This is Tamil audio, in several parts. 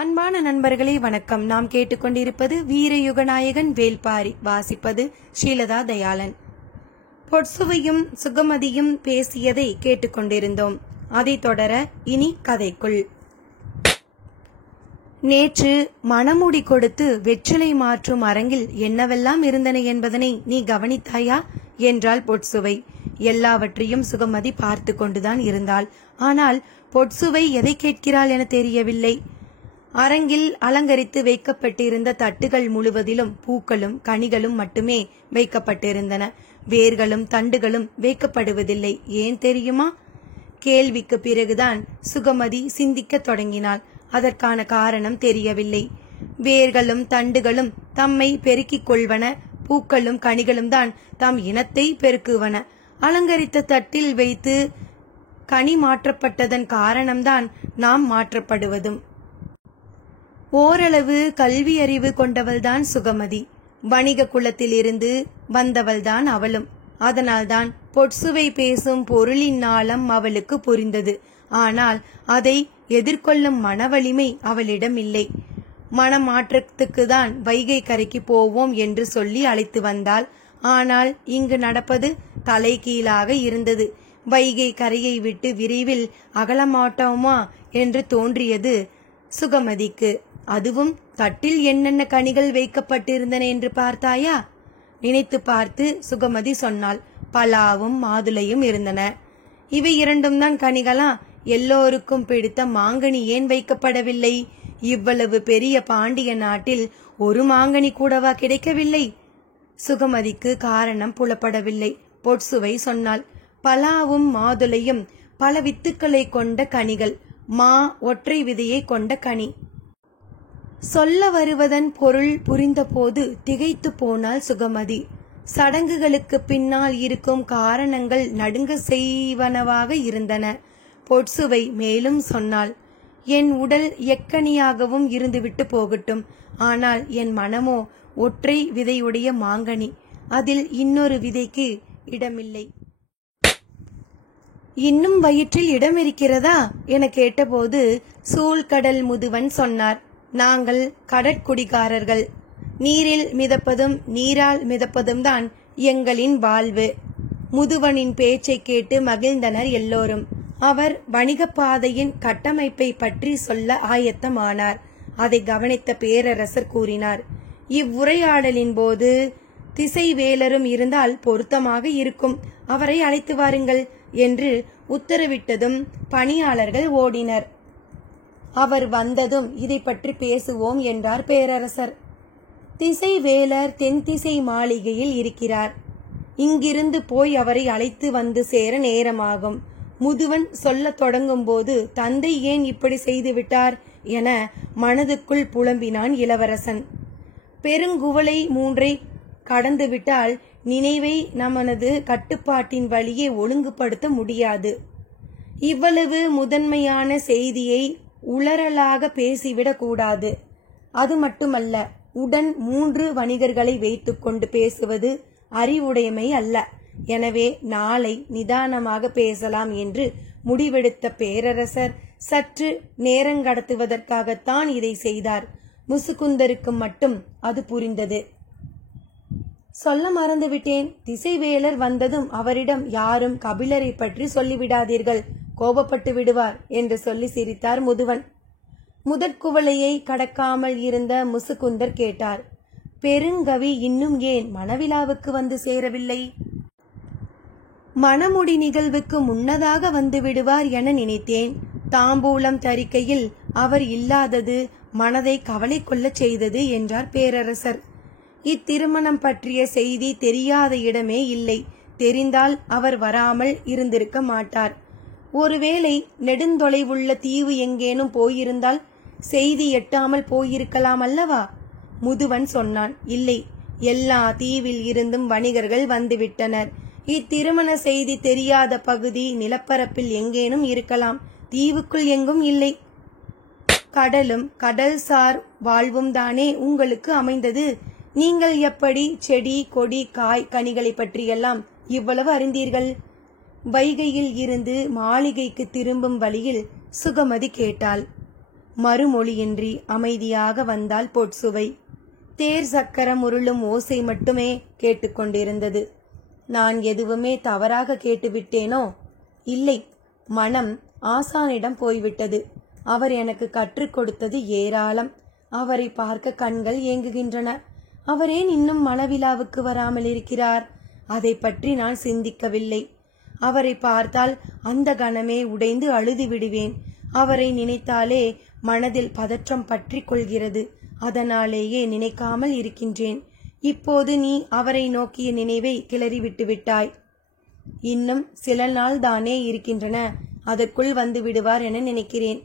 அன்பான நண்பர்களே வணக்கம். நாம் கேட்டுக்கொண்டிருப்பது வீரயுகநாயகன் வேள்பாரி. வாசிப்பது ஸ்ரீலதா தயாளன். பொற்சுவையும் சுகமதியும் பேசியதை கேட்டுக்கொண்டிருந்தோம். அதை தொடர இனி கதைக்குள். நேற்று மணமுடி கொடுத்து வெற்றிலை மாற்றும் அரங்கில் என்னவெல்லாம் இருந்தன என்பதனை நீ கவனித்தாயா என்றாள் பொற்சுவை. எல்லாவற்றையும் சுகமதி பார்த்து கொண்டுதான் இருந்தாள். ஆனால் பொற்சுவை எதை கேட்கிறாள் என தெரியவில்லை. அரங்கில் அலங்கரித்து வைக்கப்பட்டிருந்த தட்டுகள் முழுவதிலும் பூக்களும் கனிகளும் மட்டுமே வைக்கப்பட்டிருந்தன. வேர்களும் தண்டுகளும் வைக்கப்படுவதில்லை. ஏன் தெரியுமா? கேள்விக்கு பிறகுதான் சுகமதி சிந்திக்க தொடங்கினாள். அதற்கான காரணம் தெரியவில்லை. வேர்களும் தண்டுகளும் தம்மை பெருக்கிக் கொள்வன, பூக்களும் கனிகளும் தான் தம் இனத்தை பெருக்குவன. அலங்கரித்த தட்டில் வைத்து கனி மாற்றப்பட்டதன் காரணம்தான் நாம் மாற்றப்படுவதும். ஓரளவு கல்வி அறிவு கொண்டவள்தான் சுகமதி. வணிக குலத்திலிருந்து வந்தவள்தான் அவளும். அதனால்தான் பொற்சுவை பேசும் பொருளின் ஆழம் அவளுக்கு புரிந்தது. ஆனால் அதை எதிர்கொள்ளும் மனவலிமை அவளிடம் இல்லை. மனமாற்றத்துக்கு தான் வைகை கரைக்கு போவோம் என்று சொல்லி அழைத்து வந்தாள். ஆனால் இங்கு நடப்பது தலைகீழாக இருந்தது. வைகை கரையை விட்டு விரைவில் அகலமாட்டோமா என்று தோன்றியது சுகமதிக்கு. அதுவும் தட்டில் என்னென்ன கனிகள் வைக்கப்பட்டிருந்தன என்று பார்த்தாயா? நினைத்து பார்த்து சுகமதி சொன்னாள். பலாவும் மாதுளையும் இருந்தன. இவை இரண்டும் தான் கனிகளா? எல்லோருக்கும் பிடித்த மாங்கனி ஏன் வைக்கப்படவில்லை? இவ்வளவு பெரிய பாண்டிய நாட்டில் ஒரு மாங்கனி கூடவா கிடைக்கவில்லை? சுகமதிக்கு காரணம் புலப்படவில்லை. பொற்சுவை சொன்னாள். பலாவும் மாதுளையும் பல வித்துக்களை கொண்ட கனிகள். மா ஒற்றை விதையை கொண்ட கனி. சொல்ல வருவதன் பொருள் புரிந்தபோது திகைத்து போனாள் சுகமதி. சடங்குகளுக்கு பின்னால் இருக்கும் காரணங்கள் நடுங்க செய்வனவாக இருந்தன. பொற்சுவை மேலும் சொன்னாள். என் உடல் எக்கனியாகவும் இருந்துவிட்டு போகட்டும். ஆனால் என் மனமோ ஒற்றை விதையுடைய மாங்கனி. அதில் இன்னொரு விதைக்கு இடமில்லை. இன்னும் வயிற்றில் இடம் இருக்கிறதா என கேட்டபோது சூழ்கடல் முதுவன் சொன்னார். நாங்கள் கடற்குடிகாரர்கள். நீரில் மிதப்பதும் நீரால் மிதப்பதும் தான் எங்களின் வாழ்வு. முதுவனின் பேச்சை கேட்டு மகிழ்ந்தனர் எல்லோரும். அவர் வணிக பாதையின் கட்டமைப்பை பற்றி சொல்ல ஆயத்தமானார். அதை கவனித்த பேரரசர் கூறினார். இவ்வுரையாடலின் போது திசைவேலரும் இருந்தால் பொருத்தமாக இருக்கும். அவரை அழைத்து வாருங்கள் என்று உத்தரவிட்டதும் பணியாளர்கள் ஓடினர். அவர் வந்ததும் இதை பற்றி பேசுவோம் என்றார் பேரரசர். திசைவேலர் தென் திசை மாளிகையில் இருக்கிறார். இங்கிருந்து போய் அவரை அழைத்து வந்து சேர நேரமாகும். முதுவன் சொல்ல தொடங்கும் போது தந்தை ஏன் இப்படி செய்துவிட்டார் என மனதுக்குள் புலம்பினான் இளவரசன். பெருங்குவளை 3 கடந்துவிட்டால் நினைவை நமது கட்டுப்பாட்டின் வழியே ஒழுங்குபடுத்த முடியாது. இவ்வளவு முதன்மையான செய்தியை உளறலாக பேசிவிடக் கூடாது. அது மட்டுமல்ல, உடன் 3 வணிகர்களை வைத்துக்கொண்டு பேசுவது அறிவுடைமை அல்ல. எனவே நாளை நிதானமாக பேசலாம் என்று முடிவெடுத்த பேரரசர் சற்று நேரங்கடத்துவதற்காகத்தான் இதை செய்தார். முசுகுந்தருக்கு மட்டும் அது புரிந்தது. சொல்ல மறந்துவிட்டேன். திசைவேலர் வந்ததும் அவரிடம் யாரும் கபிலரை பற்றி சொல்லிவிடாதீர்கள், கோபப்பட்டு விடுவார் என்று சொல்லி சிரித்தார் முதுவன். முதற்குவளையை கடக்காமல் இருந்த முசுகுந்தர் கேட்டார். பெருங்கவி இன்னும் ஏன் மணவிழாவுக்கு வந்து சேரவில்லை? மணமுடி நிகழ்வுக்கு முன்னதாக வந்து விடுவார் என நினைத்தேன். தாம்பூலம் தரிக்கையில் அவர் இல்லாதது மனதை கவலை கொள்ளச் செய்தது என்றார் பேரரசர். இத்திருமணம் பற்றிய செய்தி தெரியாத இடமே இல்லை. தெரிந்தால் அவர் வராமல் இருந்திருக்க மாட்டார். ஒருவேளை நெடுந்தொலைவுள்ள தீவு எங்கேனும் போயிருந்தால் செய்தி எட்டாமல் போயிருக்கலாம் அல்லவா? முதுவன் சொன்னான். இல்லை, எல்லா தீவில் இருந்தும் வணிகர்கள் வந்துவிட்டனர். இத்திருமண செய்தி தெரியாத பகுதி நிலப்பரப்பில் எங்கேனும் இருக்கலாம். தீவுக்குள் எங்கும் இல்லை. கடலும் கடல்சார் வாழ்வும் தானே உங்களுக்கு அமைந்தது. நீங்கள் எப்படி செடி கொடி காய் கனிகளை பற்றியெல்லாம் இவ்வளவு அறிந்தீர்கள்? வைகையில் இருந்து மாளிகைக்கு திரும்பும் வழியில் சுகமதி கேட்டாள். மறுமொழியின்றி அமைதியாக வந்தாள் பொட்சுவை. தேர் சக்கரம் உருளும் ஓசை மட்டுமே கேட்டுக்கொண்டிருந்தது. நான் எதுவுமே தவறாக கேட்டுவிட்டேனோ? இல்லை, மனம் ஆசானிடம் போய்விட்டது. அவர் எனக்கு கற்றுக் கொடுத்தது ஏராளம். அவரை பார்க்க கண்கள் ஏங்குகின்றன. அவரேன் இன்னும் மணவிழாவுக்கு வராமல் இருக்கிறார்? அதை பற்றி நான் சிந்திக்கவில்லை. அவரை பார்த்தால் அந்த கணமே உடைந்து அழுது விடுவேன். அவரை நினைத்தாலே மனதில் பதற்றம் பற்றி கொள்கிறது. அதனாலேயே நினைக்காமல் இருக்கின்றேன். இப்போது நீ அவரை நோக்கிய நினைவை கிளறிவிட்டு விட்டாய். இன்னும் சில நாள் தானே இருக்கின்றன. அதற்குள் வந்து விடுவார் என நினைக்கிறேன்.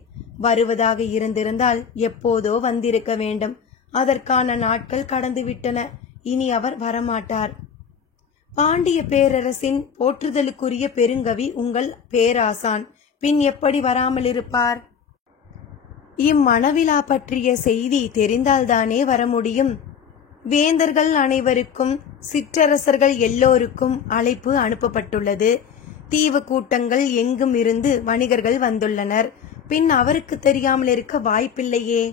வருவதாக இருந்திருந்தால் எப்போதோ வந்திருக்க வேண்டும். அதற்கான நாட்கள் கடந்துவிட்டன. இனி அவர் வரமாட்டார். பாண்டிய பேரரசின் போற்றுதலுக்குரிய பெருங்கவி உங்கள் பேராசான். பின் எப்படி வராமல் இருப்பார்? இம்மணவிழா பற்றிய செய்தி தெரிந்தால்தானே வர முடியும். வேந்தர்கள் அனைவருக்கும் சிற்றரசர்கள் எல்லோருக்கும் அழைப்பு அனுப்பப்பட்டுள்ளது. தீவு கூட்டங்கள் எங்கும் இருந்து வணிகர்கள் வந்துள்ளனர். பின் அவருக்கு தெரியாமல் இருக்க வாய்ப்பில்லையே.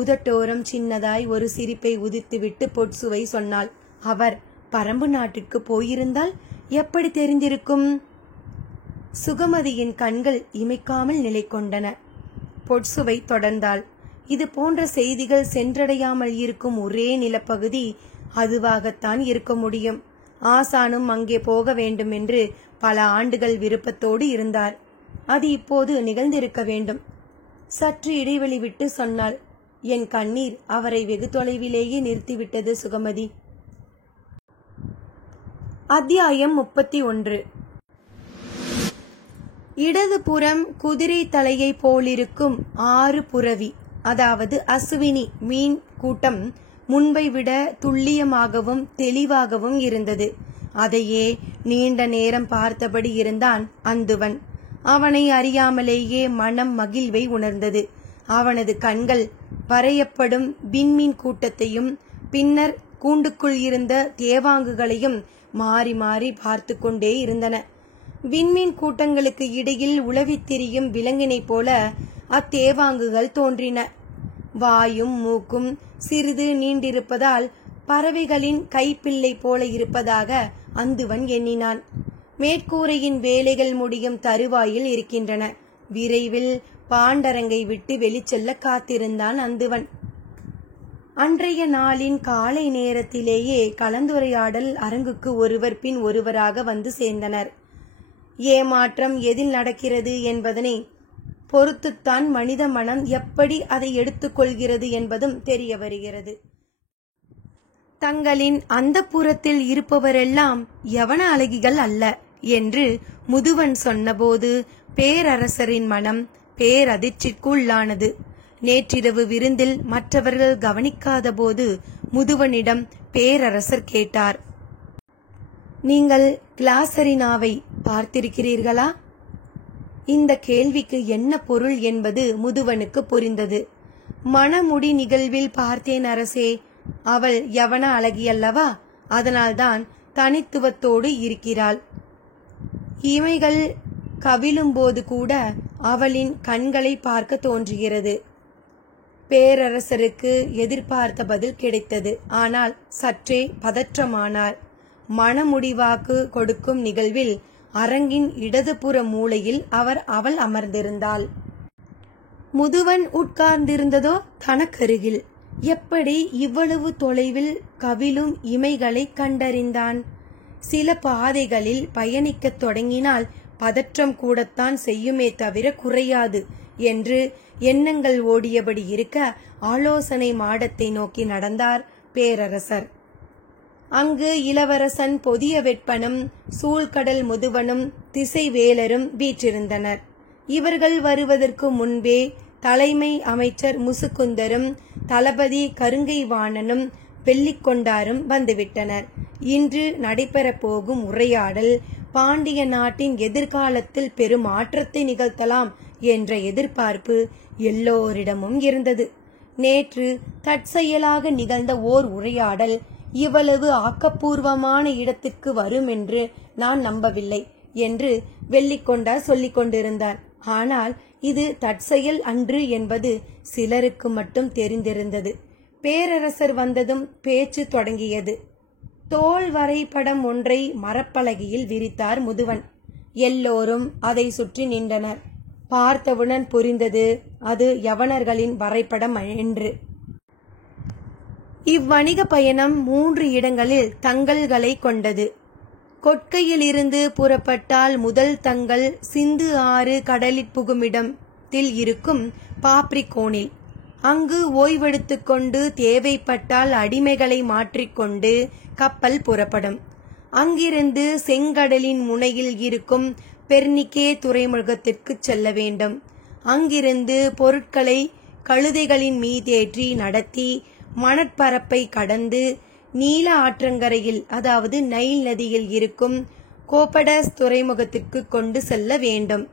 உதட்டோரம் சின்னதாய் ஒரு சிரிப்பை உதித்துவிட்டு பொட்சுவை சொன்னாள். அவர் பரம்பு நாட்டிற்கு போயிருந்தால் எப்படி தெரிந்திருக்கும்? சுகமதியின் கண்கள் இமைக்காமல் நிலை கொண்டன. பொட்சுவை தொடர்ந்தாள். இது போன்ற செய்திகள் சென்றடையாமல் இருக்கும் ஒரே நிலப்பகுதி அதுவாகத்தான் இருக்க முடியும். ஆசானும் அங்கே போக வேண்டும் என்று பல ஆண்டுகள் விருப்பத்தோடு இருந்தார். அது இப்போது நிகழ்ந்திருக்க வேண்டும். சற்று இடைவெளி விட்டு சொன்னாள். என் கண்ணீர் அவரை வெகு தொலைவிலேயே நிறுத்திவிட்டது சுகமதி. அத்தியாயம் 31. இடதுபுறம் குதிரை தலையை போலிருக்கும் 6 புரவி, அதாவது அசுவினி மீன் கூட்டம் முன்பை விட துல்லியமாகவும் தெளிவாகவும் இருந்தது. அதையே நீண்ட நேரம் பார்த்தபடி இருந்தான் அந்துவன். அவனை அறியாமலேயே மனம் மகிழ்வை உணர்ந்தது. அவனது கண்கள் வரையப்படும் விண்மீன் கூட்டத்தையும் பின்னர் கூண்டுக்குள் இருந்த தேவாங்குகளையும் மாறி மாறி பார்த்து கொண்டே இருந்தன. விண்மீன் கூட்டங்களுக்கு இடையில் உலவித் திரியும் விலங்கினைப் போல அத்தேவாங்குகள் தோன்றின. வாயும் மூக்கும் சிறிது நீண்டிருப்பதால் பறவைகளின் கைப்பிள்ளை போல இருப்பதாக அந்துவன் எண்ணினான். மேற்கூரையின் வேலைகள் முடியும் தருவாயில் இருக்கின்றன. விரைவில் பாண்டரங்கை விட்டு வெளிச்செல்ல காத்திருந்தான் அந்துவன். அன்றைய நாளின் காலை நேரத்திலேயே கலந்துரையாடல் அரங்குக்கு ஒருவர் பின் ஒருவராக வந்து சேர்ந்தனர். ஏமாற்றம் எதில் நடக்கிறது என்பதனை பொறுத்துத்தான் மனித மனம் எப்படி அதை எடுத்துக்கொள்கிறது என்பதும் தெரிய வருகிறது. தங்களின் அந்த புறத்தில் இருப்பவரெல்லாம் யவன அழகிகள் அல்ல என்று முதுவன் சொன்னபோது பேரரசரின் மனம் பேரதிர்ச்சிக்குள்ளானது. நேற்றிரவு விருந்தில் மற்றவர்கள் கவனிக்காத போது முதுவனிடம் பேரரசர் கேட்டார். நீங்கள் கிளாசரினாவை பார்த்திருக்கிறீர்களா? இந்த கேள்விக்கு என்ன பொருள் என்பது முதுவனுக்கு புரிந்தது. மணமுடி நிகழ்வில் பார்த்தேன் அரசே. அவள் யவன அழகியல்லவா? அதனால்தான் தனித்துவத்தோடு இருக்கிறாள். இமைகள் கவிழும்போது கூட அவளின் கண்களை பார்க்க தோன்றுகிறது. பேரரசருக்கு எதிர்பார்த்த பதில் கிடைத்தது. ஆனால் சற்றே பதற்றமானார். மணமுடிவாக்கு கொடுக்கும் நிகழ்வில் அரங்கின் இடதுபுற மூலையில் அவள் அமர்ந்திருந்தாள். முதுவன் உட்கார்ந்திருந்ததோ தனக்கருகில். எப்படி இவ்வளவு தொலைவில் கவிழும் இமைகளை கண்டறிந்தான்? சில பாதைகளில் பயணிக்கத் தொடங்கினால் பதற்றம் கூடத்தான் செய்யுமே தவிர குறையாது என்று எண்ணங்கள் ஓடியபடி இருக்க ஆலோசனை மாடத்தை நோக்கி நடந்தார் பேரரசர். அங்கு இளவரசன் பொதிய வெப்பனும் சூழ்கடல் முதுவனும் திசைவேலரும் வீற்றிருந்தனர். இவர்கள் வருவதற்கு முன்பே தலைமை அமைச்சர் முசுக்குந்தரும் தளபதி கருங்கைவாணனும் வெள்ளிக்கொண்டாரும் வந்துவிட்டனர். இன்று நடைபெறப் போகும் உரையாடல் பாண்டிய நாட்டின் எதிர்காலத்தில் பெரும் மாற்றத்தை நிகழ்த்தலாம் என்ற எதிர்பார்ப்பு எல்லோரிடமும் இருந்தது. நேற்று தற்செயலாக நிகழ்ந்த ஓர் உரையாடல் இவ்வளவு ஆக்கப்பூர்வமான இடத்திற்கு வரும் என்று நான் நம்பவில்லை என்று வெள்ளிக்கொண்டார் சொல்லிக் கொண்டிருந்தார். ஆனால் இது தற்செயல் அன்று என்பது சிலருக்கு மட்டும் தெரிந்திருந்தது. பேரரசர் வந்ததும் பேச்சு தொடங்கியது. தோல் வரைபடம் ஒன்றை மரப்பலகையில் விரித்தார் முதுவன். எல்லோரும் அதை சுற்றி நின்றனர். பார்த்தவுடன் புரிந்தது அது யவனர்களின் வரைபடம் என்று. இவ்வணிக பயணம் 3 இடங்களில் தங்கல்களை கொண்டது. கொட்கையிலிருந்து புறப்பட்டால் முதல் தங்கல் சிந்து ஆறு கடலிற் புகுமிடத்தில் இருக்கும் பாப்ரிகோனில். அங்கு ஓய்வெடுத்துக் கொண்டு தேவைப்பட்டால் அடிமைகளை மாற்றிக்கொண்டு கப்பல் புறப்படும். அங்கிருந்து செங்கடலின் முனையில் இருக்கும் பெர்னிக்கே துறைமுகத்திற்கு செல்ல வேண்டும். அங்கிருந்து பொருட்களை கழுதைகளின் மீதேற்றி நடத்தி மணற்பரப்பை கடந்து நீல ஆற்றங்கரையில், அதாவது நைல் நதியில் இருக்கும் கோபடஸ் துறைமுகத்திற்கு கொண்டு செல்ல வேண்டும்.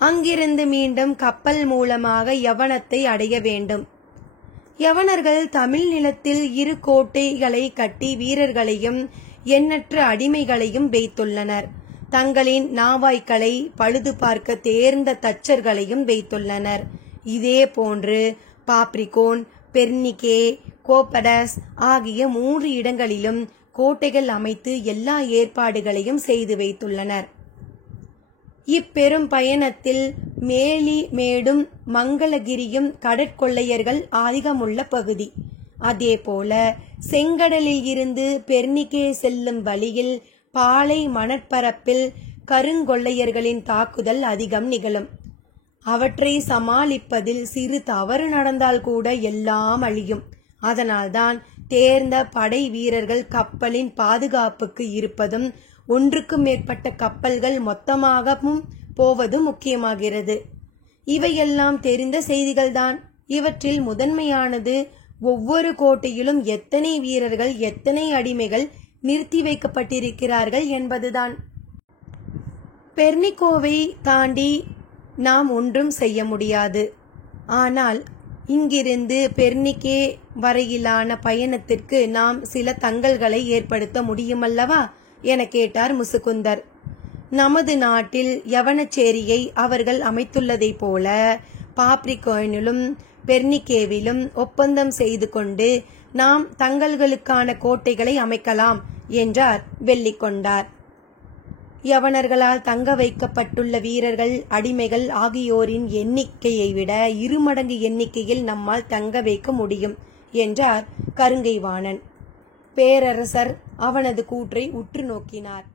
அங்கிருந்து மீண்டும் கப்பல் மூலமாக யவனத்தை அடைய வேண்டும். யவனர்கள் தமிழ் நிலத்தில் 2 கோட்டைகளை கட்டி வீரர்களையும் எண்ணற்ற அடிமைகளையும் வைத்துள்ளனர். தங்களின் நாவாய்க்களை பழுது பார்க்க தேர்ந்த தச்சர்களையும் வைத்துள்ளனர். இதே போன்று பாப்ரிகோன், பெர்னிக்கே, கோபடஸ் ஆகிய 3 இடங்களிலும் கோட்டைகள் அமைத்து எல்லா ஏற்பாடுகளையும் செய்து வைத்துள்ளனர். இப்பெரும் பயணத்தில் மேலிமேடும் மங்களகிரியும் கடற்கொள்ளையர்கள் அதிகமுள்ள பகுதி. அதேபோல செங்கடலில் இருந்து பெர்னிக்கே செல்லும் வழியில் பாலை மணற்பரப்பில் கருங்கொள்ளையர்களின் தாக்குதல் அதிகம் நிகழும். அவற்றை சமாளிப்பதில் சிறு தவறு நடந்தால் கூட எல்லாம் அழியும். அதனால்தான் தேர்ந்த படை வீரர்கள் கப்பலின் பாதுகாப்புக்கு இருப்பதும் 1க்கும் மேற்பட்ட கப்பல்கள் மொத்தமாகவும் போவதும் முக்கியமாகிறது. இவையெல்லாம் தெரிந்த செய்திகள்தான். இவற்றில் முதன்மையானது ஒவ்வொரு கோட்டையிலும் எத்தனை வீரர்கள், எத்தனை அடிமைகள் நிறுத்தி வைக்கப்பட்டிருக்கிறார்கள் என்பதுதான். பெர்னிக்கோவை தாண்டி நாம் ஒன்றும் செய்ய முடியாது. ஆனால் இங்கிருந்து பெர்னிக்கே வரையிலான பயணத்திற்கு நாம் சில தங்கல்களை ஏற்படுத்த முடியுமல்லவா என கேட்டார் முசுகுந்தர். நமது நாட்டில் யவனச்சேரியை அவர்கள் அமைத்துள்ளதைப் போல பாப்ரிகோனிலும் பெர்னிக்கேவிலும் ஒப்பந்தம் செய்து கொண்டு நாம் தங்கல்களுக்கான கோட்டைகளை அமைக்கலாம் என்றார் வெள்ளிக்கொண்டார். யவனர்களால் தங்க வைக்கப்பட்டுள்ள வீரர்கள், அடிமைகள் ஆகியோரின் எண்ணிக்கையை விட 2 மடங்கு எண்ணிக்கையில் நம்மால் தங்க வைக்க முடியும் என்றார் கருங்கைவாணன். பேரரசர் அவனது கூற்றை உற்று நோக்கினார்.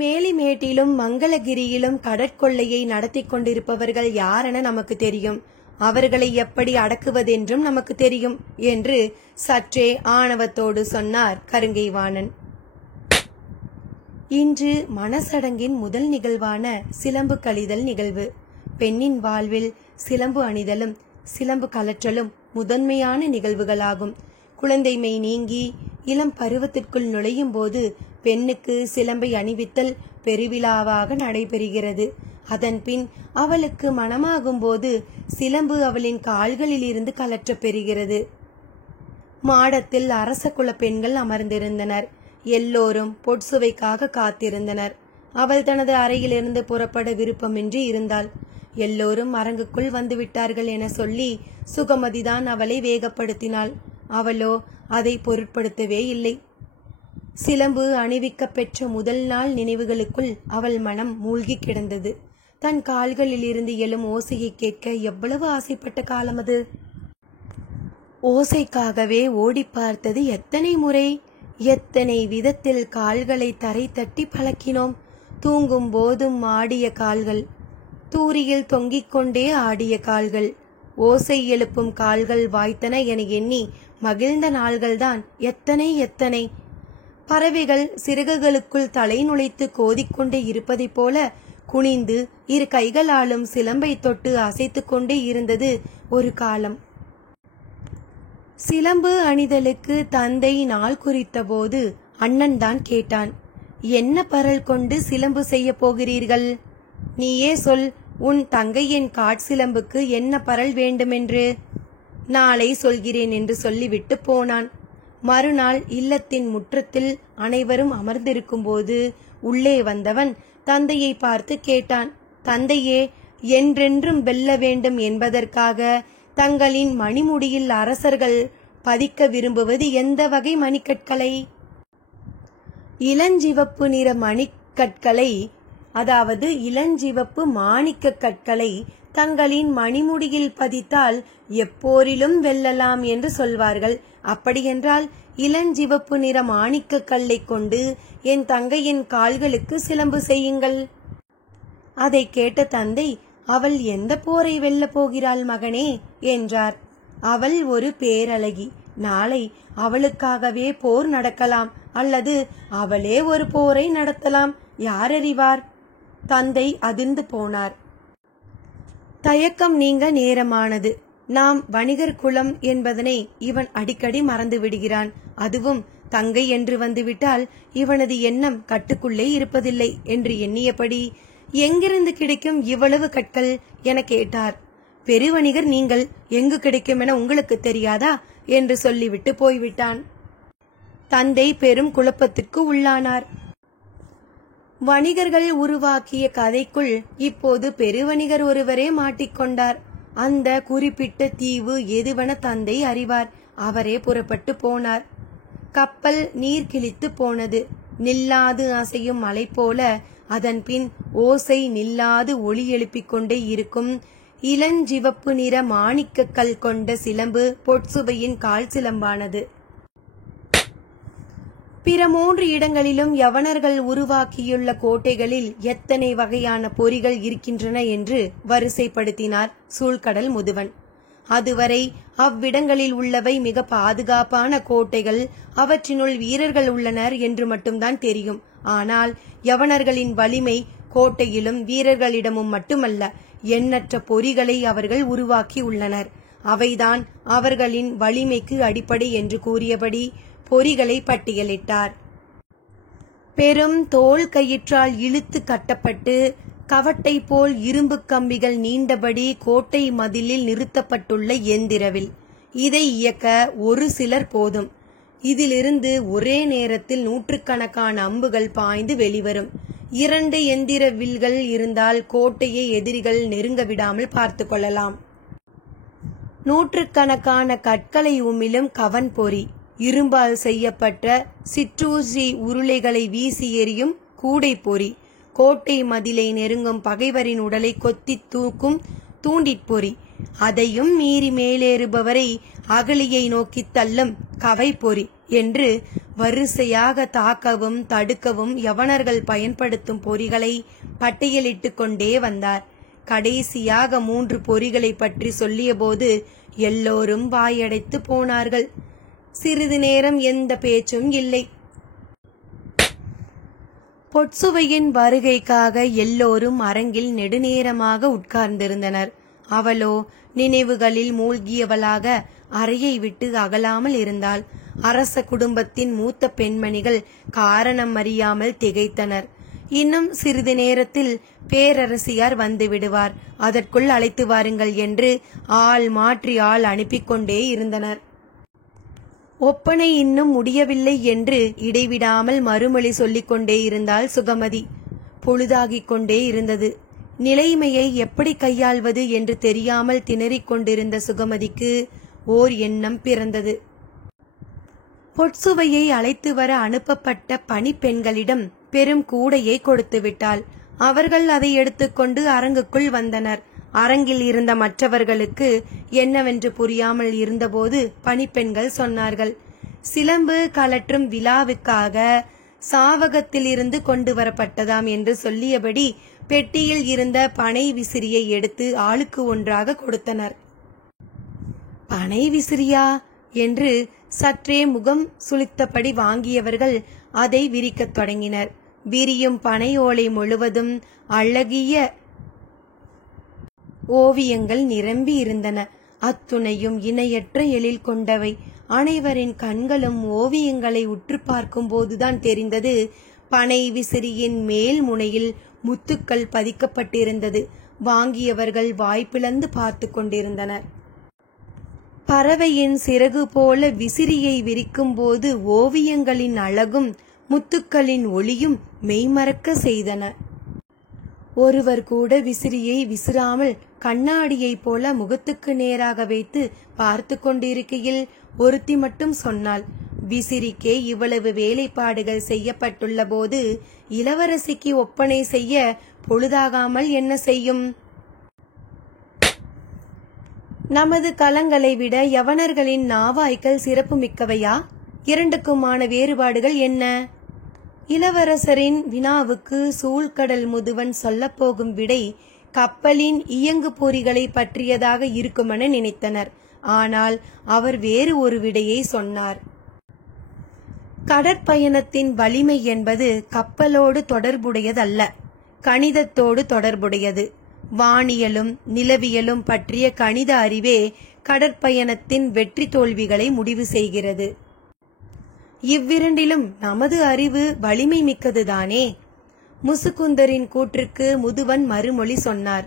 மேலிமேட்டிலும் மங்களகிரியிலும் கடற்கொள்ளையை நடத்தி கொண்டிருப்பவர்கள் யாரென நமக்கு தெரியும். அவர்களை எப்படி அடக்குவதென்றும் நமக்கு தெரியும் என்று சற்றே ஆணவத்தோடு சொன்னார் கருங்கைவாணன். இன்று மணசடங்கின் முதல் நிகழ்வான சிலம்பு கழிதல் நிகழ்வு. பெண்ணின் வாழ்வில் சிலம்பு அணிதலும் சிலம்பு கலற்றலும் முதன்மையான நிகழ்வுகளாகும். குழந்தைமை நீங்கி இளம் பருவத்திற்குள் நுழையும் போது பெண்ணுக்கு சிலம்பை அணிவித்தல் பெருவிழாவாக நடைபெறுகிறது. அதன்பின் அவளுக்கு மணமாகும் போது சிலம்பு அவளின் கால்களில் இருந்து கலற்றப் பெறுகிறது. மாடத்தில் அரச குல பெண்கள் அமர்ந்திருந்தனர். எல்லோரும் பொற்சுவைக்காக காத்திருந்தனர். அவள் தனது அறையிலிருந்து புறப்பட விருப்பமின்றி இருந்தாள். எல்லோரும் அரங்குக்குள் வந்துவிட்டார்கள் என சொல்லி சுகமதிதான் அவளை வேகப்படுத்தினாள். அவளோ அதை பொருட்படுத்தவே இல்லை. சிலம்பு அணிவிக்க பெற்ற முதல் நாள் நினைவுகளுக்குள் அவள் மனம் மூழ்கி கிடந்தது. தன் கால்களில் இருந்து எழும் ஓசையை கேட்க எவ்வளவு ஆசைப்பட்ட காலம் அது. ஓசைக்காகவே ஓடி பார்த்தது எத்தனை முறை, எத்தனை விதத்தில் கால்களை தரை தட்டி பழக்கினோம். தூங்கும் போதும் ஆடிய கால்கள், தூரியில் தொங்கிக் கொண்டே ஆடிய கால்கள், ஓசை எழுப்பும் கால்கள் வாய்த்தன என எண்ணி மகிழ்ந்த நாள்கள்தான் எத்தனை எத்தனை. பறவைகள் சிறகுகளுக்குள் தலை நுழைத்து கோதிக்கொண்டே இருப்பதைப் போல குனிந்து 2 கைகளாலும் சிலம்பை தொட்டு அசைத்து கொண்டே இருந்தது ஒரு காலம். சிலம்பு அணிதலுக்கு தந்தை நாள் குறித்த போது அண்ணன் தான் கேட்டான். என்ன பரல் கொண்டு சிலம்பு செய்ய போகிறீர்கள்? நீயே சொல், உன் தங்கையின் காட்சிலம்புக்கு என்ன பரல் வேண்டுமென்று. நாளை சொல்கிறேன் என்று சொல்லிவிட்டு போனான். மறுநாள் இல்லத்தின் முற்றத்தில் அனைவரும் அமர்ந்திருக்கும் போது உள்ளே வந்தவன் தந்தையை பார்த்து கேட்டான். தந்தையே, என்றென்றும் வெல்ல வேண்டும் என்பதற்காக தங்களின் மணிமுடியில் அரசர்கள் பதிக்க விரும்புவது எந்த வகை மணிக்கற்களை? இளஞ்சிவப்பு நிற மணிக்கற்களை, அதாவது இளஞ்சிவப்பு மாணிக்க கற்களை தங்களின் மணிமுடியில் பதித்தால் எப்போரிலும் வெல்லலாம் என்று சொல்வார்கள். அப்படியென்றால் இளஞ்சிவப்பு நிற மாணிக்க கல்லை கொண்டு என் தங்கையின் கால்களுக்கு சிலம்பு செய்யுங்கள். அதை கேட்ட தந்தை, அவள் எந்த போரை வெல்லப் போகிறாள் மகனே என்றார். அவள் ஒரு பேரழகி. நாளை அவளுக்காகவே போர் நடக்கலாம், அல்லது அவளே ஒரு போரை நடத்தலாம், யாரறிவார்? தந்தை அதிர்ந்து போனார். தயக்கம் நீங்க நேரமானது. நாம் வணிகர் குலம் என்பதனை இவன் அடிக்கடி மறந்து விடுகிறான். அதுவும் தங்கை என்று வந்துவிட்டால் இவனது எண்ணம் கட்டுக்குள்ளே இருப்பதில்லை என்று எண்ணியபடி, எங்கிருந்து கிடைக்கும் இவ்வளவு கற்கள் என கேட்டார். பெருவணிகர் நீங்கள், எங்கு கிடைக்கும் என உங்களுக்கு தெரியாதா என்று சொல்லிவிட்டு போய்விட்டான். தந்தை பெரும் குழப்பத்திற்கு உள்ளானார். வணிகர்கள் உருவாக்கிய கதைக்குள் இப்போது பெருவணிகர் ஒருவரே மாட்டிக்கொண்டார். அந்த குறிப்பிட்ட தீவு எதுவென தந்தை அறிவார். அவரே புறப்பட்டு போனார். கப்பல் நீர் கிழித்து போனது. நில்லாது அசையும் மலை போல அதன் பின் ஓசை நில்லாது ஒளி எழுப்பிக் கொண்டே இருக்கும். இளஞ்சிவப்பு நிற மாணிக்க கல் கொண்ட சிலம்பு பொற்சுவையின் கால் சிலம்பானது. பிற 3 இடங்களிலும் யவனர்கள் உருவாக்கியுள்ள கோட்டைகளில் எத்தனை வகையான பொறிகள் இருக்கின்றன என்று வரிசைப்படுத்தினார் சூழ்கடல் முதுவன். அதுவரை அவ்விடங்களில் உள்ளவை மிக பாதுகாப்பான கோட்டைகள், அவற்றினுள் வீரர்கள் உள்ளனர் என்று மட்டும்தான் தெரியும். ஆனால் யவனர்களின் வலிமை கோட்டையிலும் வீரர்களிடமும் மட்டுமல்ல, எண்ணற்ற பொறிகளை அவர்கள் உருவாக்கி உள்ளனர். அவைதான் அவர்களின் வலிமைக்கு அடிப்படை என்று கூறியபடி பொறிகளை பட்டியலிட்டார். பெரும் தோல் கயிற்றால் இழுத்து கட்டப்பட்டு கவட்டை போல் இரும்பு கம்பிகள் நீண்டபடி கோட்டை மதிலில் நிறுத்தப்பட்டுள்ள எந்திரவில். இதை இயக்க ஒரு சிலர் போதும். இதிலிருந்து ஒரே நேரத்தில் 100கணக்கான அம்புகள் பாய்ந்து வெளிவரும். 2 எந்திர வில்கள் இருந்தால் கோட்டையை எதிரிகள் நெருங்க விடாமல் பார்த்து கொள்ளலாம். 100கணக்கான கற்களை உமிழும் கவன் பொறி, இரும்பால் செய்யப்பட்ட சிற்றூசி உருளைகளை வீசி எறியும் கூடை பொறி, கோட்டை மதிலை நெருங்கும் பகைவரின் உடலை கொத்தி தூக்கும் தூண்டிற்பொறி, அதையும் மீறி மேலேறுபவரை அகலியை நோக்கி தள்ளும் கவை பொறி என்று வரிசையாக தாக்கவும் தடுக்கவும் யவனர்கள் பயன்படுத்தும் பொறிகளை பட்டியலிட்டு கொண்டே வந்தார். கடைசியாக 3 பொறிகளை பற்றி சொல்லியபோது எல்லோரும் வாயடைத்து போனார்கள். சிறிது நேரம் எந்த பேச்சும் இல்லை. பொற்சுவையின் வருகைக்காக எல்லோரும் அரங்கில் நெடுநேரமாக உட்கார்ந்திருந்தனர். அவளோ நினைவுகளில் மூழ்கியவளாக அறையை விட்டு அகலாமல் இருந்தாள். அரச குடும்பத்தின் மூத்த பெண்மணிகள் காரணம் அறியாமல் திகைத்தனர். இன்னும் சிறிது நேரத்தில் பேரரசியார் வந்து விடுவார், அதற்குள் அழைத்து வாருங்கள் என்று ஆள் மாற்றி ஆள் அனுப்பிக்கொண்டே இருந்தனர். ஒப்பனை இன்னும் முடியவில்லை என்று இடைவிடாமல் மறுமொழி சொல்லிக் கொண்டே இருந்தாள் சுகமதி. பொழுதாகிக் கொண்டே இருந்தது. நிலைமையை எப்படி கையாள்வது என்று தெரியாமல் திணறிக் கொண்டிருந்த சுகமதிக்கு ஓர் எண்ணம் பிறந்தது. பொற்சுவையை அழைத்து வர அனுப்பப்பட்ட பணிப்பெண்களிடம் பெரும் கூடையை கொடுத்து விட்டாள். அவர்கள் அதை எடுத்துக்கொண்டு அரங்குக்குள் வந்தனர். அரங்கில் இருந்த மற்றவர்களுக்கு என்னவென்று புரியாமல் இருந்தபோது பணிப்பெண்கள் சொன்னார்கள், சிலம்பு கலற்றும் விழாவுக்காக சாவகத்திலிருந்து கொண்டு வரப்பட்டதாம் என்று சொல்லியபடி பெட்டியில் இருந்த பனை விசிறியை எடுத்து ஆளுக்கு ஒன்றாக கொடுத்தனர். பனை விசிறியா என்று சற்றே முகம் சுளித்தபடி வாங்கியவர்கள் அதை விரிக்கத் தொடங்கினர். விரியும் பனை ஓலை முழுவதும் அழகிய ஓவியங்கள் நிரம்பி இருந்தன. அத்துணையும் இணையற்ற எழில் கொண்டவை. அனைவரின் கண்களும் ஓவியங்களை உற்று பார்க்கும் போதுதான் தெரிந்தது, பனை விசிறியின் மேல் முனையில் முத்துக்கள் பதிக்கப்பட்டிருந்தது. வாங்கியவர்கள் வாய்ப்பிழந்து பார்த்து கொண்டிருந்தனர். பறவையின் சிறகு போல விசிறியை விரிக்கும் போது ஓவியங்களின் அழகும் முத்துக்களின் ஒளியும் மெய்மறக்க செய்தன. ஒருவர் கூட விசிறியை விசிறாமல் கண்ணாடியைப் போல முகத்துக்கு நேராக வைத்து பார்த்து கொண்டிருக்கையில் ஒருத்தி மட்டும் சொன்னாள், விசிறிக்கே இவ்வளவு வேலைப்பாடுகள் செய்யப்பட்டுள்ள போது இளவரசிக்கு ஒப்பனை செய்ய பொழுதாகாமல் என்ன செய்யும்? நமது களங்களை விட யவனர்களின் நாவாய்க்கள் சிறப்பு மிக்கவையா? இரண்டுக்குமான வேறுபாடுகள் என்ன? இளவரசரின் வினாவுக்கு சூழ்கடல் முதுவன் சொல்லப்போகும் விடை கப்பலின் இயங்கு பொறிகளை பற்றியதாக இருக்குமென நினைத்தனர். ஆனால் அவர் வேறு ஒரு விடையை சொன்னார். கடற்பயணத்தின் வலிமை என்பது கப்பலோடு தொடர்புடையதல்ல, கணிதத்தோடு தொடர்புடையது. வானியலும் நிலவியலும் பற்றிய கணித அறிவே கடற்பயணத்தின் வெற்றி தோல்விகளை முடிவு செய்கிறது. இவ்விரண்டிலும் நமது அறிவு வலிமை மிக்கதுதானே. முசுகுந்தரின் கூற்றுக்கு முதுவன் மறுமொழி சொன்னார்.